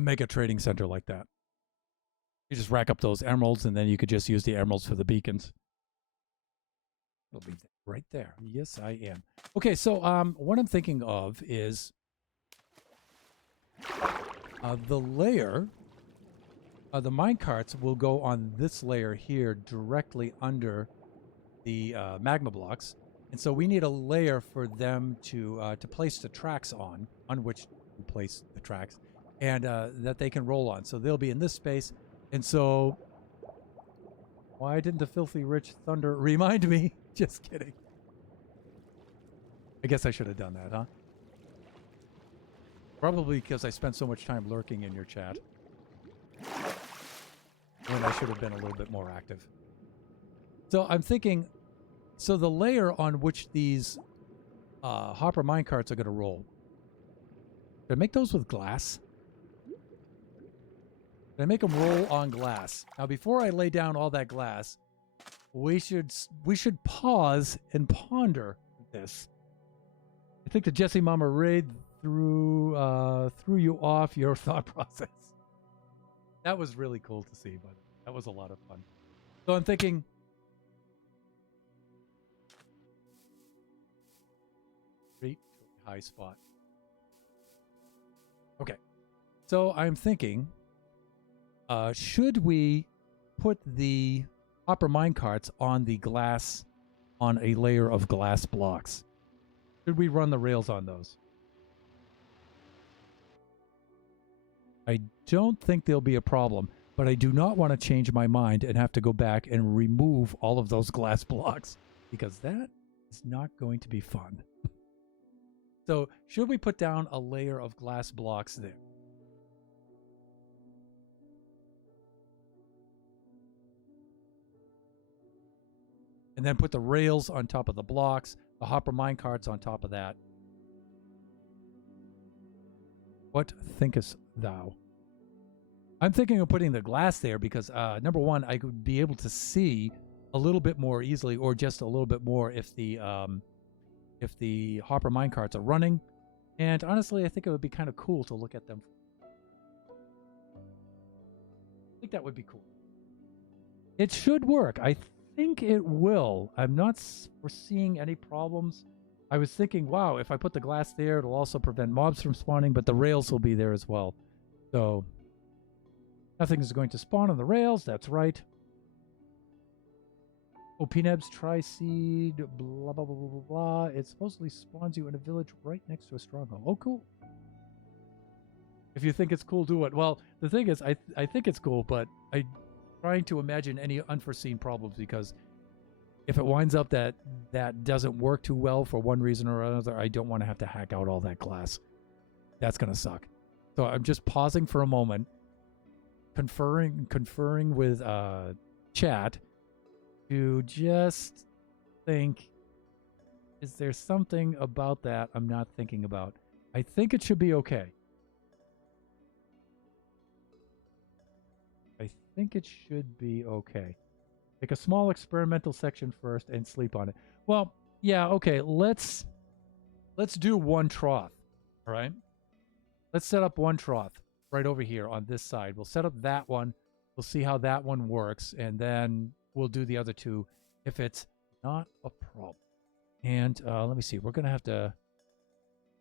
mega trading center like that. You just rack up those emeralds, and then you could just use the emeralds for the beacons. It'll be right there. Yes, I am. Okay, so what I'm thinking of is the layer. The minecarts will go on this layer here, directly under the magma blocks, and so we need a layer for them to place the tracks on which to place the tracks, and that they can roll on. So they'll be in this space, and so why didn't the filthy rich thunder remind me? Just kidding. I guess I should have done that, huh? Probably because I spent so much time lurking in your chat when I should have been a little bit more active. So I'm thinking, so the layer on which these hopper minecarts are going to roll, should I make those with glass? Should I make them roll on glass? Now, before I lay down all that glass, we should pause and ponder this. I think the Jesse Mama raid threw you off your thought process. That was really cool to see, but that was a lot of fun. So I'm thinking, great high spot. Okay, so I'm thinking, should we put the hopper minecarts on the glass, on a layer of glass blocks? Should we run the rails on those? I don't think there'll be a problem, but I do not want to change my mind and have to go back and remove all of those glass blocks, because that is not going to be fun. So should we put down a layer of glass blocks there? And then put the rails on top of the blocks, the hopper minecarts on top of that. What thinkest thou? I'm thinking of putting the glass there because, number one, I could be able to see a little bit more easily, or just a little bit more if the hopper minecarts are running. And honestly, I think it would be kind of cool to look at them. I think that would be cool. It should work. I think it will. I'm not foreseeing any problems. I was thinking, wow, if I put the glass there, it'll also prevent mobs from spawning, but the rails will be there as well. So nothing is going to spawn on the rails. That's right. Oh, Pnebs Tri-Seed, blah, blah, blah, blah, blah, blah. It supposedly spawns you in a village right next to a stronghold. Oh, cool. If you think it's cool, do it. Well, the thing is, I think it's cool, but I'm trying to imagine any unforeseen problems, because if it winds up that doesn't work too well for one reason or another, I don't want to have to hack out all that glass. That's going to suck. So I'm just pausing for a moment, conferring with chat to just think, is there something about that I'm not thinking about? I think it should be okay. I think it should be okay. Make a small experimental section first and sleep on it. Well, yeah, okay. Let's do one trough. All right. Let's set up one trough right over here on this side. We'll set up that one. We'll see how that one works, and then we'll do the other two if it's not a problem. And let me see. We're gonna have to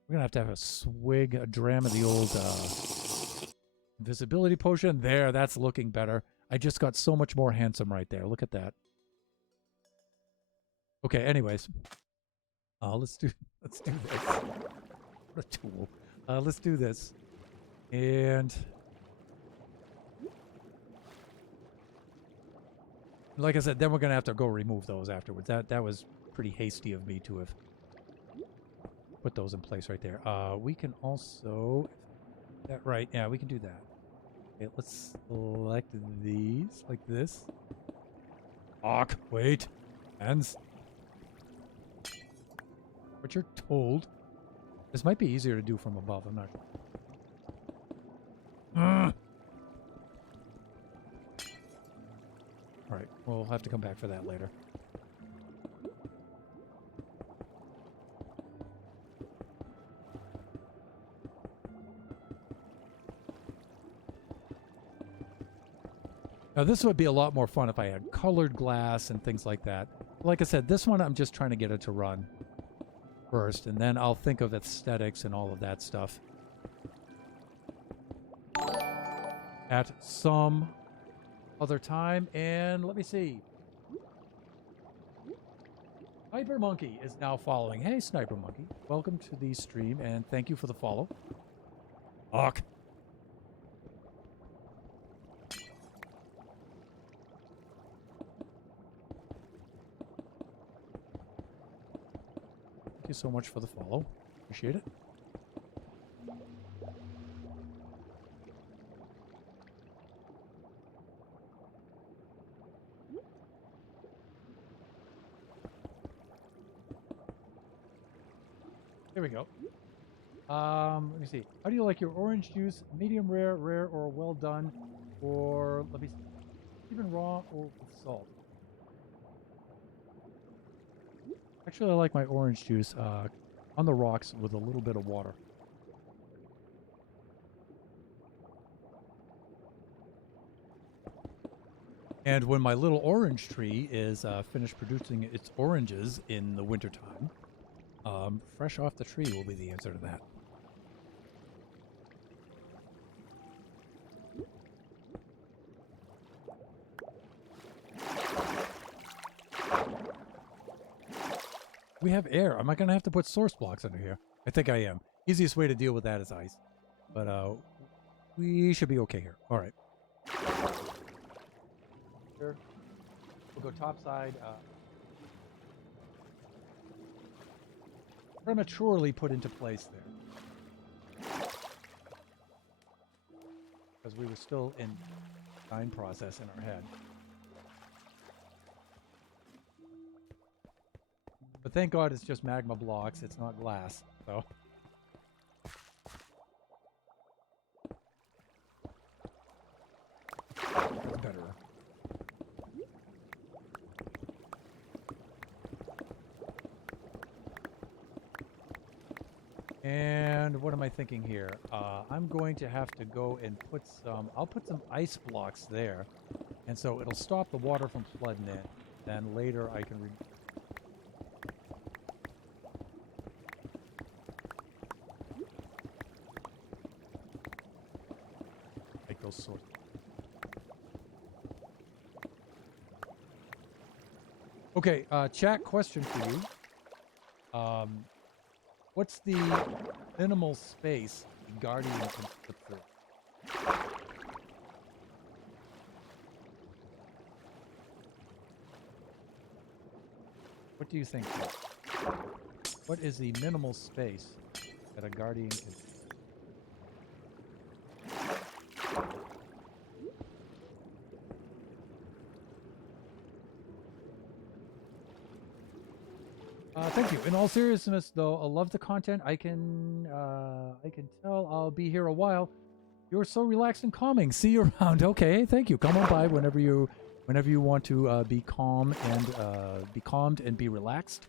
have a swig, a dram of the old invisibility potion. There, that's looking better. I just got so much more handsome right there. Look at that. Okay. Anyways, let's do this. What a tool. Let's do this. And like I said, then we're gonna have to go remove those afterwards. That was pretty hasty of me to have put those in place right there. We can also that right. Yeah, we can do that. Okay, let's select these like this. Wait. Hands. What you're told. This might be easier to do from above. I'm not sure. Alright, we'll have to come back for that later. Now this would be a lot more fun if I had colored glass and things like that. Like I said, this one I'm just trying to get it to run first, and then I'll think of aesthetics and all of that stuff at some other time. And let me see. Sniper Monkey is now following. Hey, Sniper Monkey. Welcome to the stream, and thank you for the follow. Thank you so much for the follow. Appreciate it. Here we go. Let me see. How do you like your orange juice? Medium rare, rare, or well done? Or, let me see, even raw or with salt? Actually, I like my orange juice on the rocks with a little bit of water. And when my little orange tree is finished producing its oranges in the wintertime, fresh off the tree will be the answer to that. We have air. Am I going to have to put source blocks under here? I think I am. Easiest way to deal with that is ice. But we should be okay here. All right. Sure. We'll go top side. Prematurely put into place there. Because we were still in design process in our head. But thank God it's just magma blocks. It's not glass. So. That's better. And what am I thinking here? I'm going to have to go and put some... I'll put some ice blocks there. And so it'll stop the water from flooding in. Then later I can... make those sorts. Okay, chat question for you. What's the minimal space the Guardian can flip through? What do you think? What is the minimal space that a Guardian can... Thank you. In all seriousness, though, I love the content. I can tell I'll be here a while. You're so relaxed and calming. See you around. Okay, thank you. Come on by whenever you want to be calm and be calmed and be relaxed.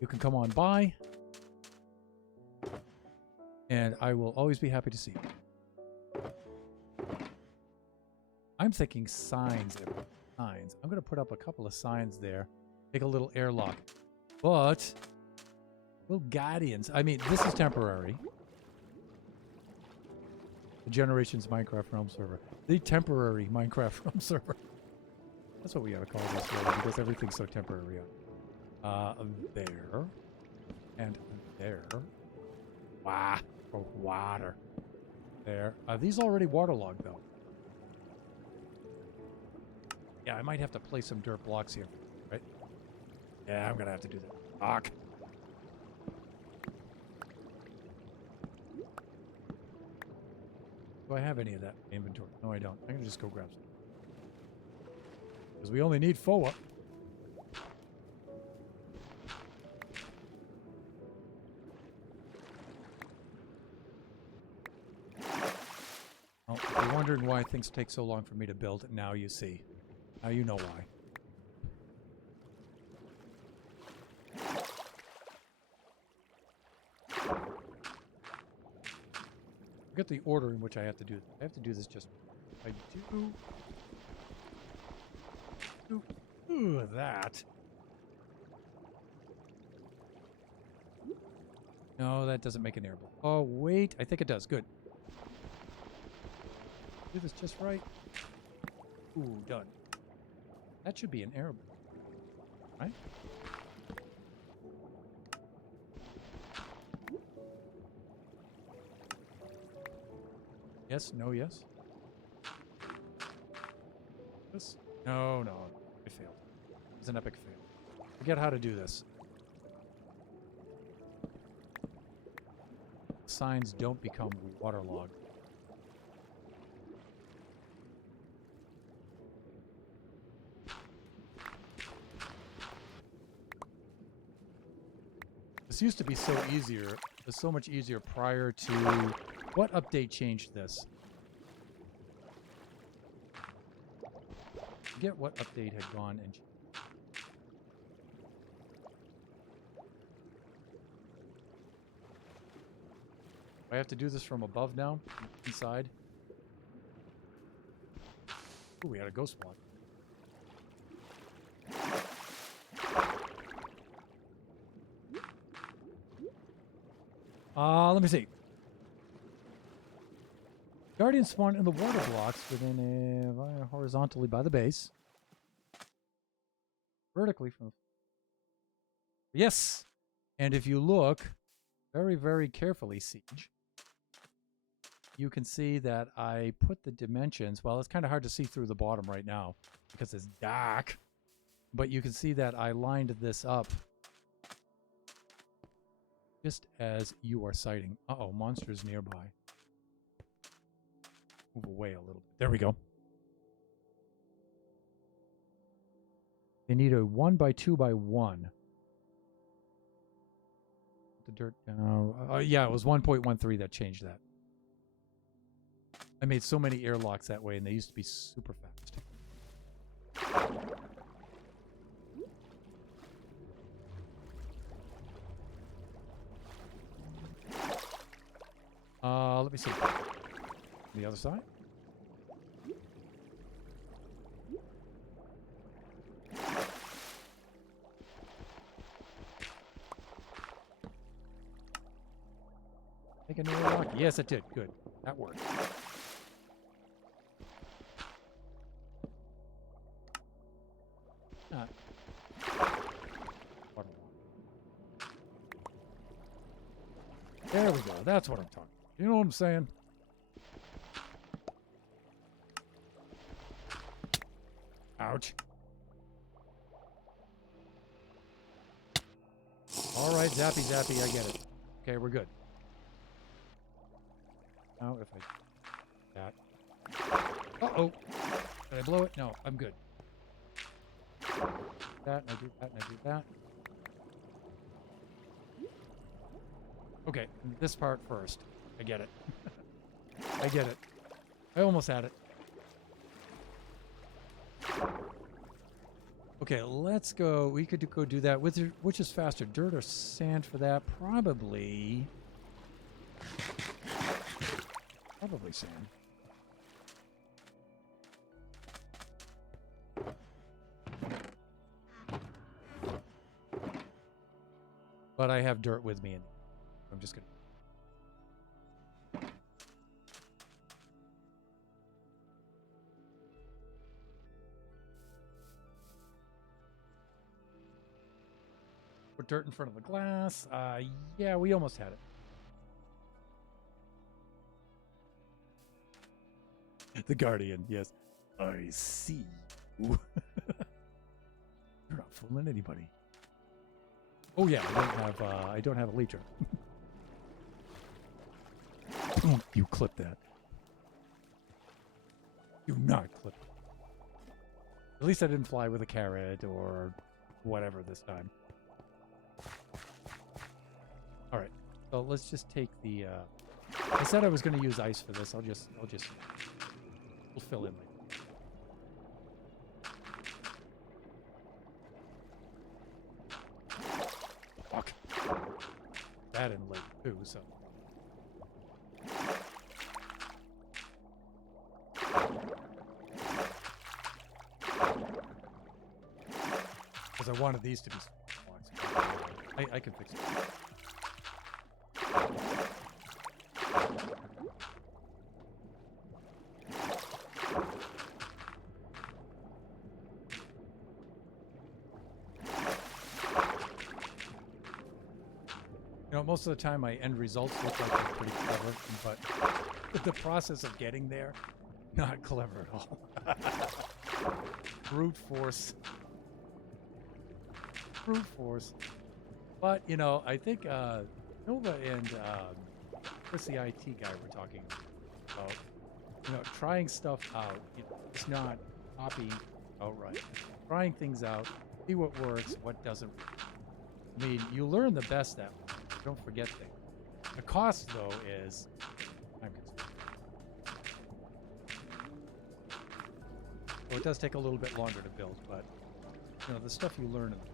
You can come on by, and I will always be happy to see you. I'm thinking signs. Signs. I'm going to put up a couple of signs there. Take a little airlock. But, well, Guardians. I mean, this is temporary. The Generations Minecraft Realm server. The temporary Minecraft Realm server. That's what we gotta call this server because everything's so temporary. There. And there. Wow. For water. There. Are these already waterlogged, though? Yeah, I might have to place some dirt blocks here, right? Yeah, I'm gonna have to do that. Fuck. Do I have any of that in inventory? No, I don't. I can just go grab some. Because we only need FOA. Well, if you're wondering why things take so long for me to build, now you see. Now you know why. Forget the order in which I have to do this. I have to do this just... I do that. No, that doesn't make an air block. Oh, wait. I think it does. Good. Do this just right. Ooh, done. That should be an air block. Right? Yes, no, yes. This? No, no. I failed. It's an epic fail. Forget how to do this. Signs don't become waterlogged. This used to be so easier. It was so much easier prior to... What update changed this? Forget what update had gone and... I have to do this from above now? Inside? Ooh, we had a ghost block. Let me see. Guardians spawn in the water blocks within a horizontally by the base. Vertically from the... Yes! And if you look very, very carefully, Siege, you can see that I put the dimensions... Well, it's kind of hard to see through the bottom right now because it's dark. But you can see that I lined this up just as you are sighting. Uh-oh, monsters nearby. Move away a little bit. There we go. They need a 1 by 2 by 1. The dirt down. Yeah, it was 1.13 that changed that. I made so many airlocks that way, and they used to be super fast. Let me see. The other side? Make a new airlock? Yes, it did. Good. That worked. There we go. That's what I'm talking about. You know what I'm saying? Ouch. All right, zappy, zappy, I get it. Okay, we're good. Now if I... That. Uh-oh. Did I blow it? No, I'm good. That, and I do that, and I do that. Okay, this part first. I get it. I get it. I almost had it. Okay, let's go. We could go do that. Which is faster, dirt or sand for that? Probably sand. But I have dirt with me, and I'm just gonna. Put dirt in front of the glass. Yeah, we almost had it. The Guardian, yes. I see you. You're not fooling anybody. Oh yeah, I don't have a leecher. You clip that. Do not clip it. At least I didn't fly with a carrot or whatever this time. All right, so let's just take the. I said I was going to use ice for this. We'll fill in. Fuck. That in late too. So. Because I wanted these to be. I can fix it. You know, most of the time my end results look like they're pretty clever, but the process of getting there, not clever at all. Brute force. Brute force. But, you know, I think Nova and Chris, the IT guy, we're talking about, you know, trying stuff out. It's not copying outright. Trying things out, see what works, what doesn't. I mean, you learn the best that way. Don't forget things. The cost, though, is time consuming. So it does take a little bit longer to build, but, you know, the stuff you learn in the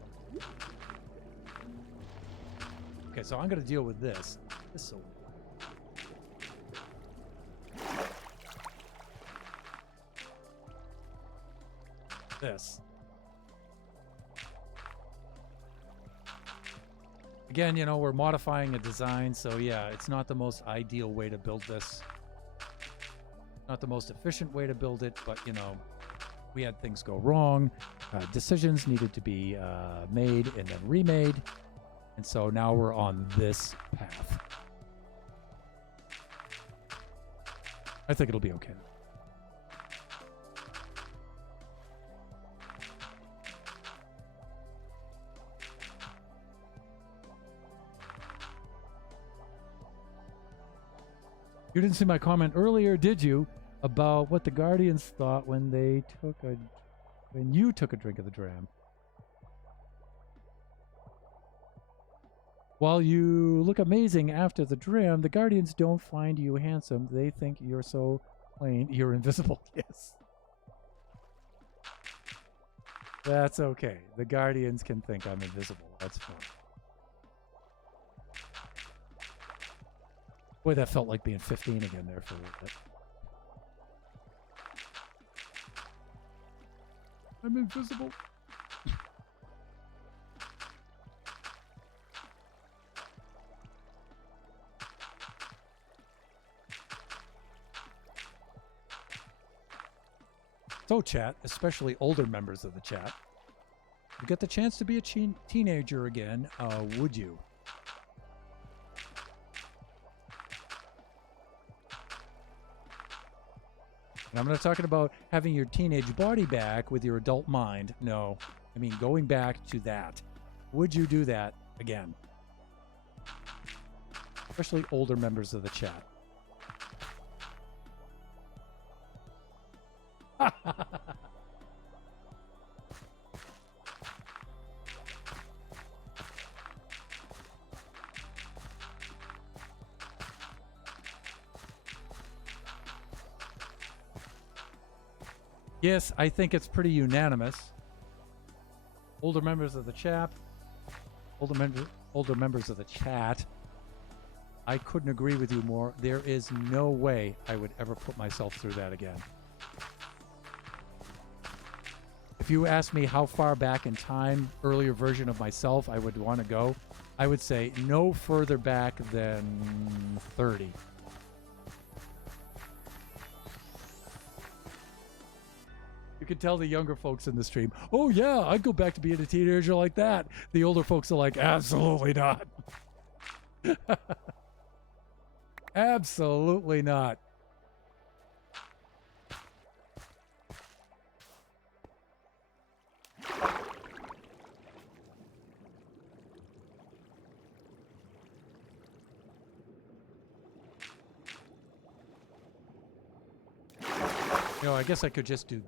Okay, so I'm going to deal with this. This will this. Again, you know, we're modifying a design, so yeah, it's not the most ideal way to build this. Not the most efficient way to build it, but, you know, we had things go wrong. Decisions needed to be made and then remade. And so now we're on this path. I think it'll be okay. You didn't see my comment earlier, did you? About what the Guardians thought when you took a drink of the dram. While you look amazing after the dram, the Guardians don't find you handsome. They think you're so plain, you're invisible. Yes. That's okay. The Guardians can think I'm invisible. That's fine. Boy, that felt like being 15 again there for a little bit. I'm invisible. So, chat, especially older members of the chat, you get the chance to be a teenager again, would you? And I'm not talking about having your teenage body back with your adult mind. No, I mean going back to that. Would you do that again? Especially older members of the chat. Yes, I think it's pretty unanimous. Older members of the chat, older members of the chat, I couldn't agree with you more. There is no way I would ever put myself through that again. If you ask me how far back in time, earlier version of myself I would want to go, I would say no further back than 30. You can tell the younger folks in the stream, oh yeah, I'd go back to being a teenager like that. The older folks are like, absolutely not. Absolutely not. You know, I guess I could just do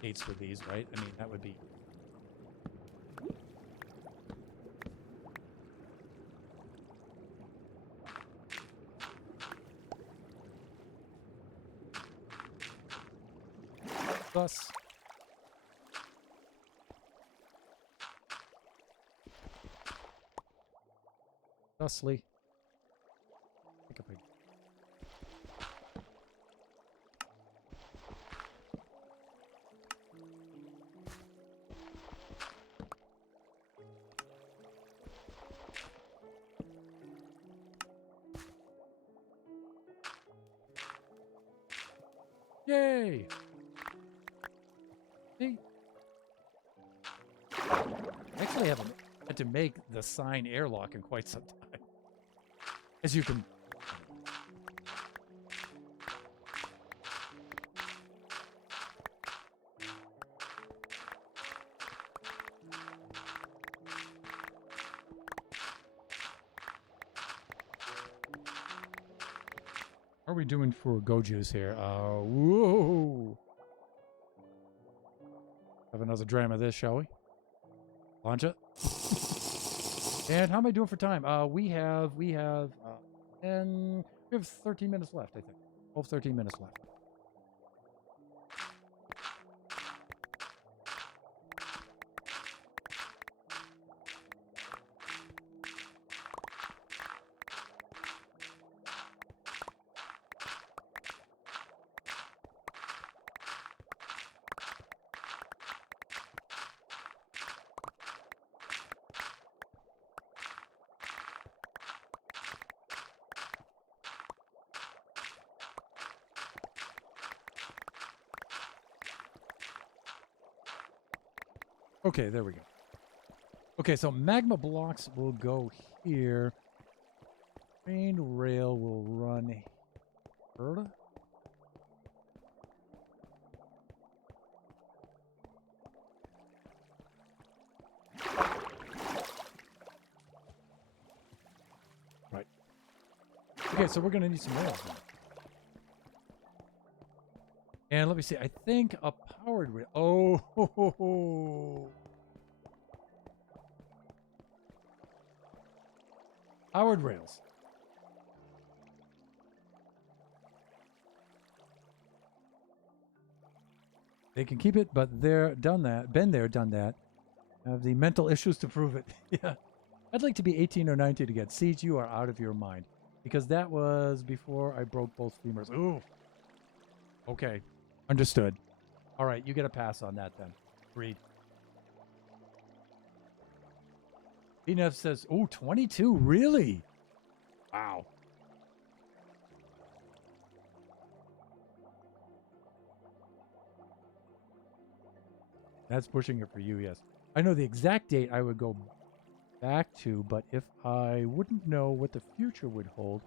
gates for these, right? I mean, that would be... Thus... Thusly... Pick up a... Yay! See? Actually, I haven't had to make the sign airlock in quite some time. As you can... How are we doing for Go Juice here? Whoa! Have another dram of this, shall we? Launch it. And how am I doing for time? We have 13 minutes left, I think. 12, 13 minutes left. Okay, there we go. Okay, so magma blocks will go here. Train rail will run here. Right. Okay, so we're going to need some rails now. And let me see. I think a powered rail. Oh, ho, ho, ho. Powered rails. They can keep it, but they're done that. Been there, done that. Have the mental issues to prove it. Yeah. I'd like to be 18 or 19 to get Siege. You are out of your mind. Because that was before I broke both femurs. Ooh. Okay. Understood. All right, you get a pass on that then. Agreed. BNF says, oh, 22? Really? Wow. That's pushing it for you, yes. I know the exact date I would go back to, but if I wouldn't know what the future would hold,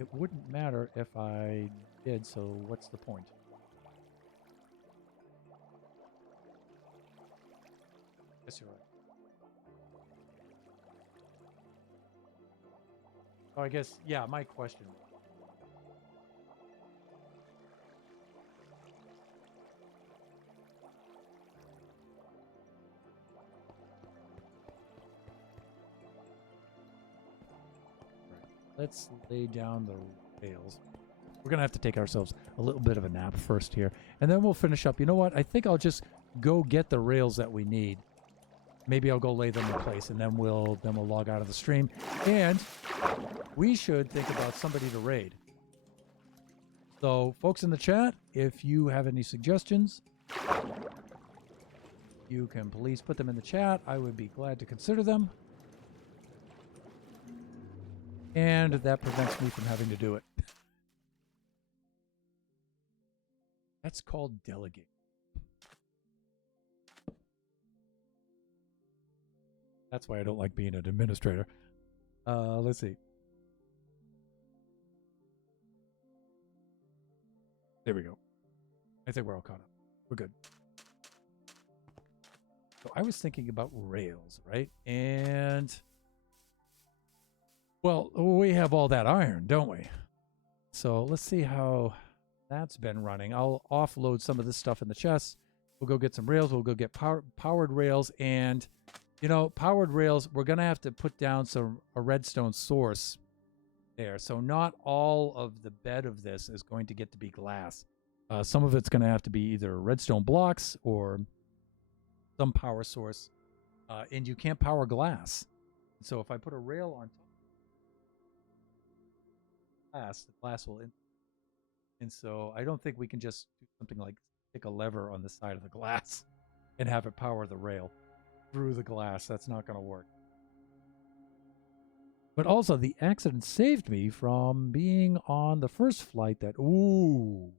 it wouldn't matter if I did, so what's the point? Yes, you're right. Oh, I guess, yeah, my question. Let's lay down the rails. We're going to have to take ourselves a little bit of a nap first here, and then we'll finish up. You know what? I think I'll just go get the rails that we need. Maybe I'll go lay them in place, and then we'll log out of the stream. And we should think about somebody to raid. So, folks in the chat, if you have any suggestions, you can please put them in the chat. I would be glad to consider them. And that prevents me from having to do it. That's called delegate. That's why I don't like being an administrator. Let's see. There we go. I think we're all caught up. We're good. So I was thinking about Rails, right? And, well, we have all that iron, don't we? So let's see how that's been running. I'll offload some of this stuff in the chest. We'll go get some rails. We'll go get powered rails. And, you know, powered rails, we're going to have to put down a redstone source there. So not all of the bed of this is going to get to be glass. Some of it's going to have to be either redstone blocks or some power source. And you can't power glass. So if I put a rail on top of the glass will... And so I don't think we can just do something like stick a lever on the side of the glass and have it power the rail through the glass. That's not going to work. But also, the accident saved me from being on the first flight that... Ooh.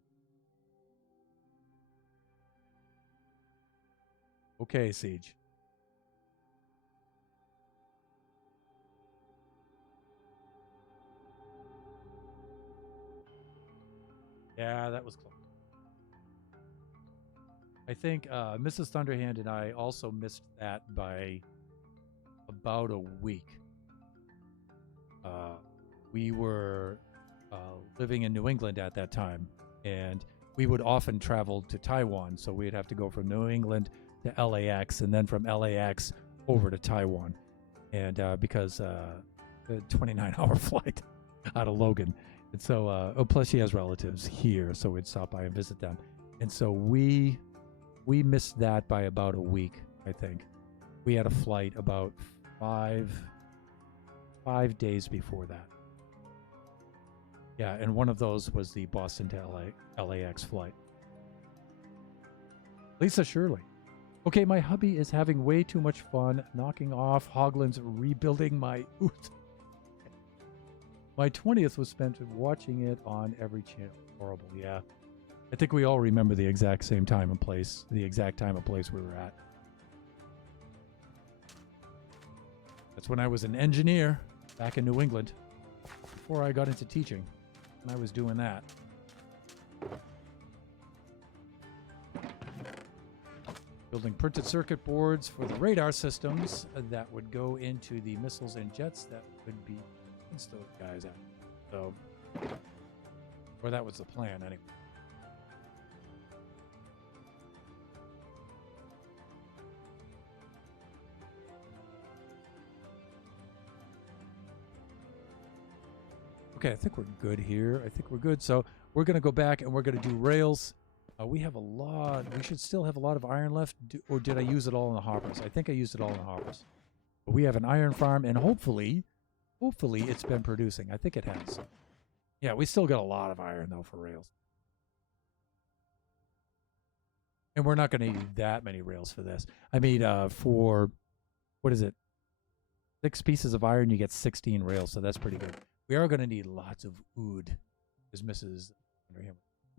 Okay, Siege. Yeah, that was close. I think Mrs. Thunderhand and I also missed that by about a week. We were living in New England at that time, and we would often travel to Taiwan, so we'd have to go from New England to LAX, and then from LAX over to Taiwan. And because the 29-hour flight out of Logan. And so, plus she has relatives here, so we'd stop by and visit them. And so we missed that by about a week, I think. We had a flight about five days before that. Yeah, and one of those was the Boston to LAX flight. Lisa Shirley. Okay, my hubby is having way too much fun knocking off Hoglan's rebuilding my... My 20th was spent watching it on every channel. Horrible, yeah. I think we all remember the exact same time and place, the exact time and place we were at. That's when I was an engineer back in New England, before I got into teaching, and I was doing that. Building printed circuit boards for the radar systems that would go into the missiles and jets that would be against those guys out. So, or that was the plan anyway. Okay, I think we're good here. I think we're good. So we're going to go back and we're going to do rails. We have a lot. We should still have a lot of iron left. Or did I use it all in the hoppers? I think I used it all in the hoppers. But we have an iron farm, and hopefully it's been producing. I think it has. Yeah, we still got a lot of iron, though, for rails. And we're not going to need that many rails for this. I mean, for, what is it? 6 pieces of iron, you get 16 rails, so that's pretty good. We are going to need lots of ood. There's Mrs.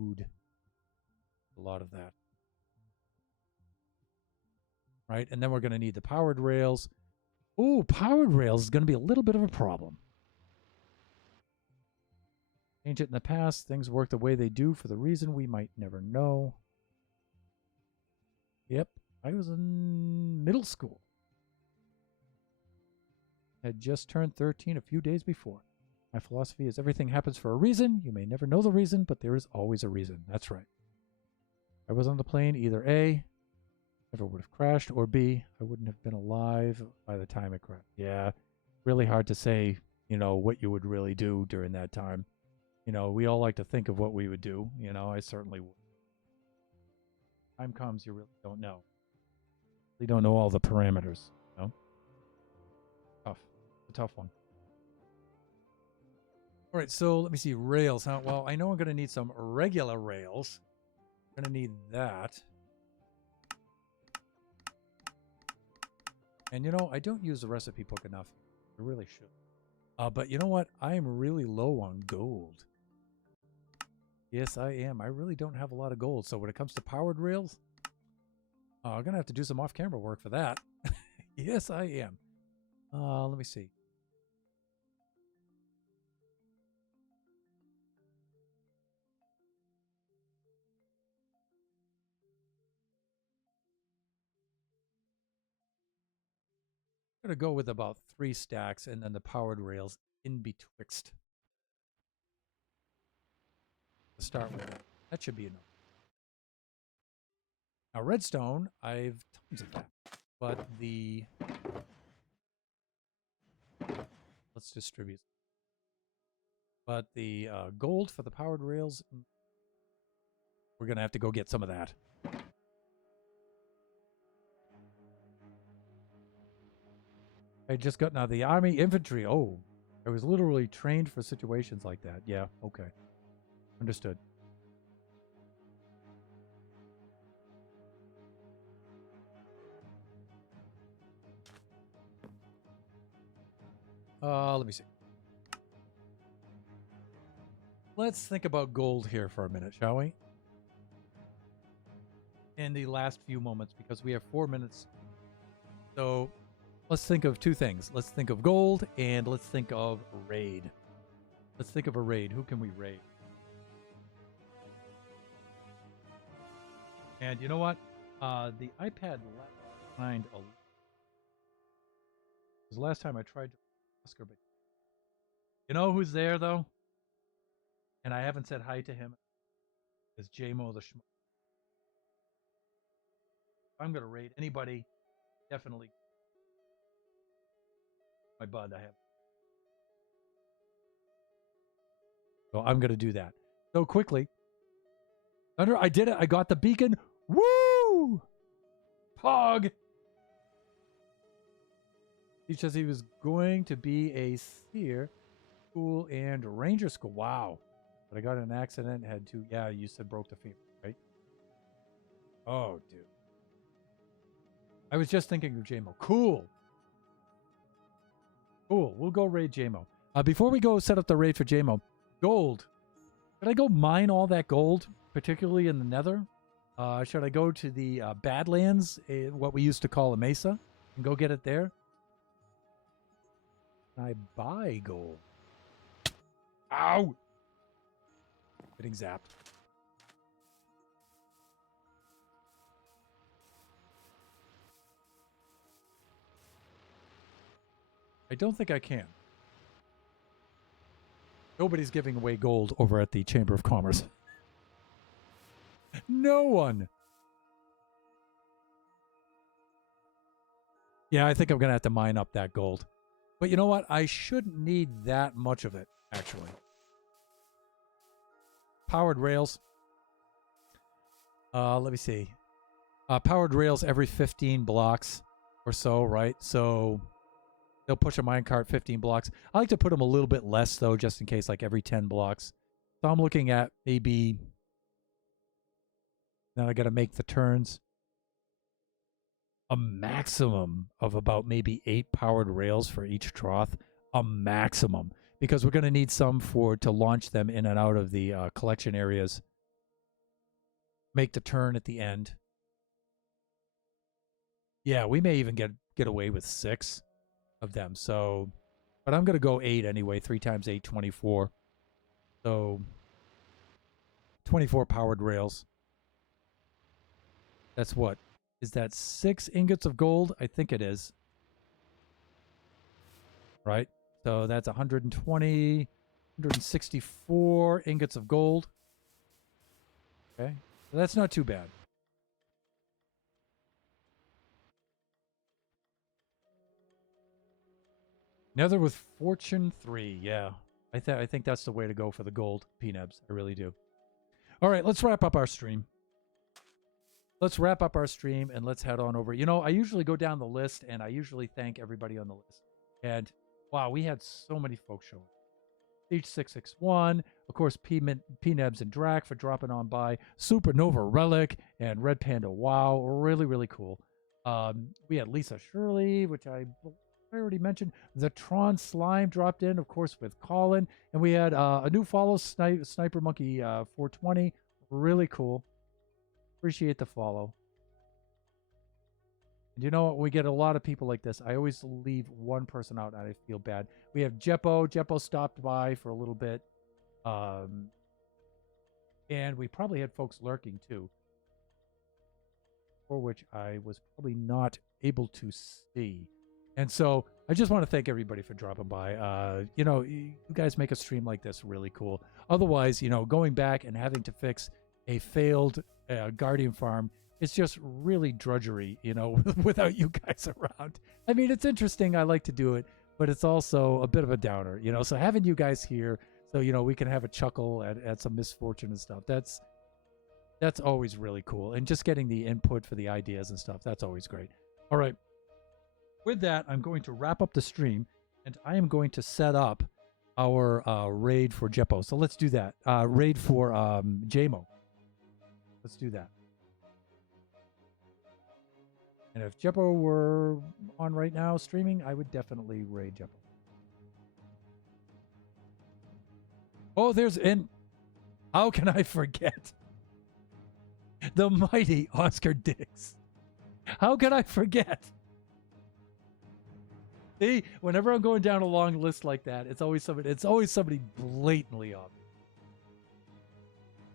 Ood. A lot of that. Right? And then we're going to need the powered rails. Ooh, powered rails is going to be a little bit of a problem. Change it in the past. Things work the way they do for the reason we might never know. Yep. I was in middle school. Had just turned 13 a few days before. My philosophy is everything happens for a reason. You may never know the reason, but there is always a reason. That's right. I was on the plane, either A, never would have crashed, or B, I wouldn't have been alive by the time it crashed. Yeah, really hard to say, you know, what you would really do during that time. You know, we all like to think of what we would do. You know, I certainly would. Time comes, you really don't know. You don't know all the parameters, you know? Tough. It's a tough one. All right, so let me see. Rails. Huh? Well, I know I'm going to need some regular rails. I'm going to need that. And, you know, I don't use the recipe book enough. I really should. But you know what? I am really low on gold. Yes, I am. I really don't have a lot of gold. So when it comes to powered rails, I'm going to have to do some off-camera work for that. Yes, I am. Let me see. I'm going to go with about 3 stacks and then the powered rails in betwixt. To start with. That should be enough. Now, redstone, I've tons of that. But let's distribute. But the gold for the powered rails, we're going to have to go get some of that. I just got now the army infantry. Oh, I was literally trained for situations like that. Yeah, okay. Understood. Let me see. Let's think about gold here for a minute, shall we? In the last few moments, because we have 4 minutes. So let's think of 2 things. Let's think of gold and let's think of raid. Let's think of a raid. Who can we raid? And you know what? The iPad left behind a... Because last time I tried to ask her, but you know who's there though? And I haven't said hi to him. Is JMO the Schmo. If I'm gonna raid anybody, definitely my bud. I have. So I'm gonna do that. So quickly. Thunder, I did it. I got the beacon. Woo! Pog! He says he was going to be a seer school and ranger school. Wow. But I got in an accident, had to, yeah, you said broke the femur, right? Oh, dude. I was just thinking of JMO. Cool. Cool. We'll go raid JMO. Before we go set up the raid for JMO, gold. Should I go mine all that gold, particularly in the nether? Should I go to the Badlands, what we used to call a mesa, and go get it there? Can I buy gold? Ow! Getting zapped. I don't think I can. Nobody's giving away gold over at the Chamber of Commerce. No one. Yeah, I think I'm going to have to mine up that gold. But you know what? I shouldn't need that much of it, actually. Powered rails. Let me see. Powered rails every 15 blocks or so, right? So they'll push a minecart 15 blocks. I like to put them a little bit less, though, just in case, like every 10 blocks. So I'm looking at maybe... Now I got to make the turns. A maximum of about maybe 8 powered rails for each trough. A maximum. Because we're going to need some to launch them in and out of the collection areas. Make the turn at the end. Yeah, we may even get away with 6 of them. So, but I'm going to go 8 anyway. 3 times 8, 24. So, 24 powered rails. That's what? Is that 6 ingots of gold? I think it is. Right? So that's 120, 164 ingots of gold. Okay. So that's not too bad. Nether with Fortune 3. Yeah. I think that's the way to go for the gold, PNebs. I really do. All right, let's wrap up our stream. Let's wrap up our stream and let's head on over. You know, I usually go down the list and I usually thank everybody on the list. And wow, we had so many folks show up. H661, of course, PNebs and Drac for dropping on by, Supernova Relic, and Red Panda. Wow, really, really cool. We had Lisa Shirley, which I I already mentioned. The Tron Slime dropped in, of course, with Colin. And we had a new follow, Sniper Monkey 420. Really cool. Appreciate the follow. And you know what? We get a lot of people like this. I always leave one person out, and I feel bad. We have Jeppo. Jeppo stopped by for a little bit. And we probably had folks lurking, too, for which I was probably not able to see. And so I just want to thank everybody for dropping by. You know, you guys make a stream like this really cool. Otherwise, you know, going back and having to fix a failed Guardian farm, it's just really drudgery, you know, without you guys around. I mean, it's interesting. I like to do it, but it's also a bit of a downer, you know. So having you guys here, so, you know, we can have a chuckle at some misfortune and stuff. That's always really cool. And just getting the input for the ideas and stuff, that's always great. All right. With that, I'm going to wrap up the stream, and I am going to set up our raid for Jeppo. So let's do that. Raid for JMO. Let's do that. And if Jeppo were on right now streaming, I would definitely raid Jeppo. Oh, and how can I forget the mighty Oscar Diggs? How can I forget? See, whenever I'm going down a long list like that, it's always somebody blatantly obvious.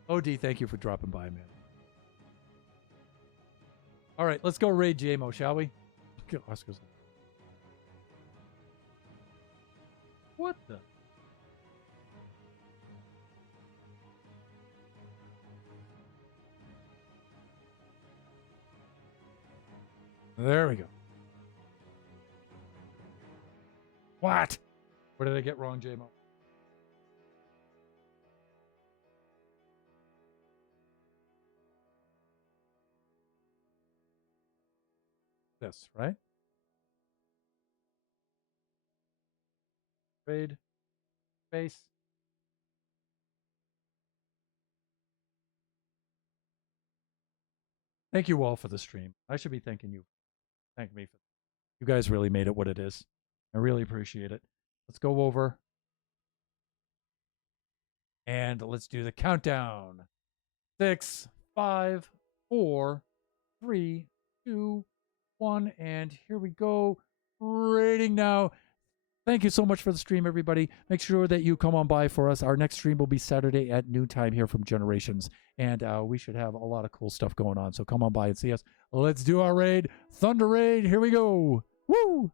OD, thank you for dropping by, man. All right, let's go raid JMO, shall we? Get Oscar's. What the? There we go. What? What did I get wrong, JMO? This, right? Trade. Space. Thank you all for the stream. I should be thanking you. Thank me for you guys really made it what it is. I really appreciate it. Let's go over and let's do the countdown. 6, 5, 4, 3, 2, 1, and here we go. Rating now. Thank you so much for the stream, everybody. Make sure that you come on by for us. Our next stream will be Saturday at noontime here from Generations, and we should have a lot of cool stuff going on. So come on by and see us. Let's do our raid. Thunder Raid. Here we go. Woo!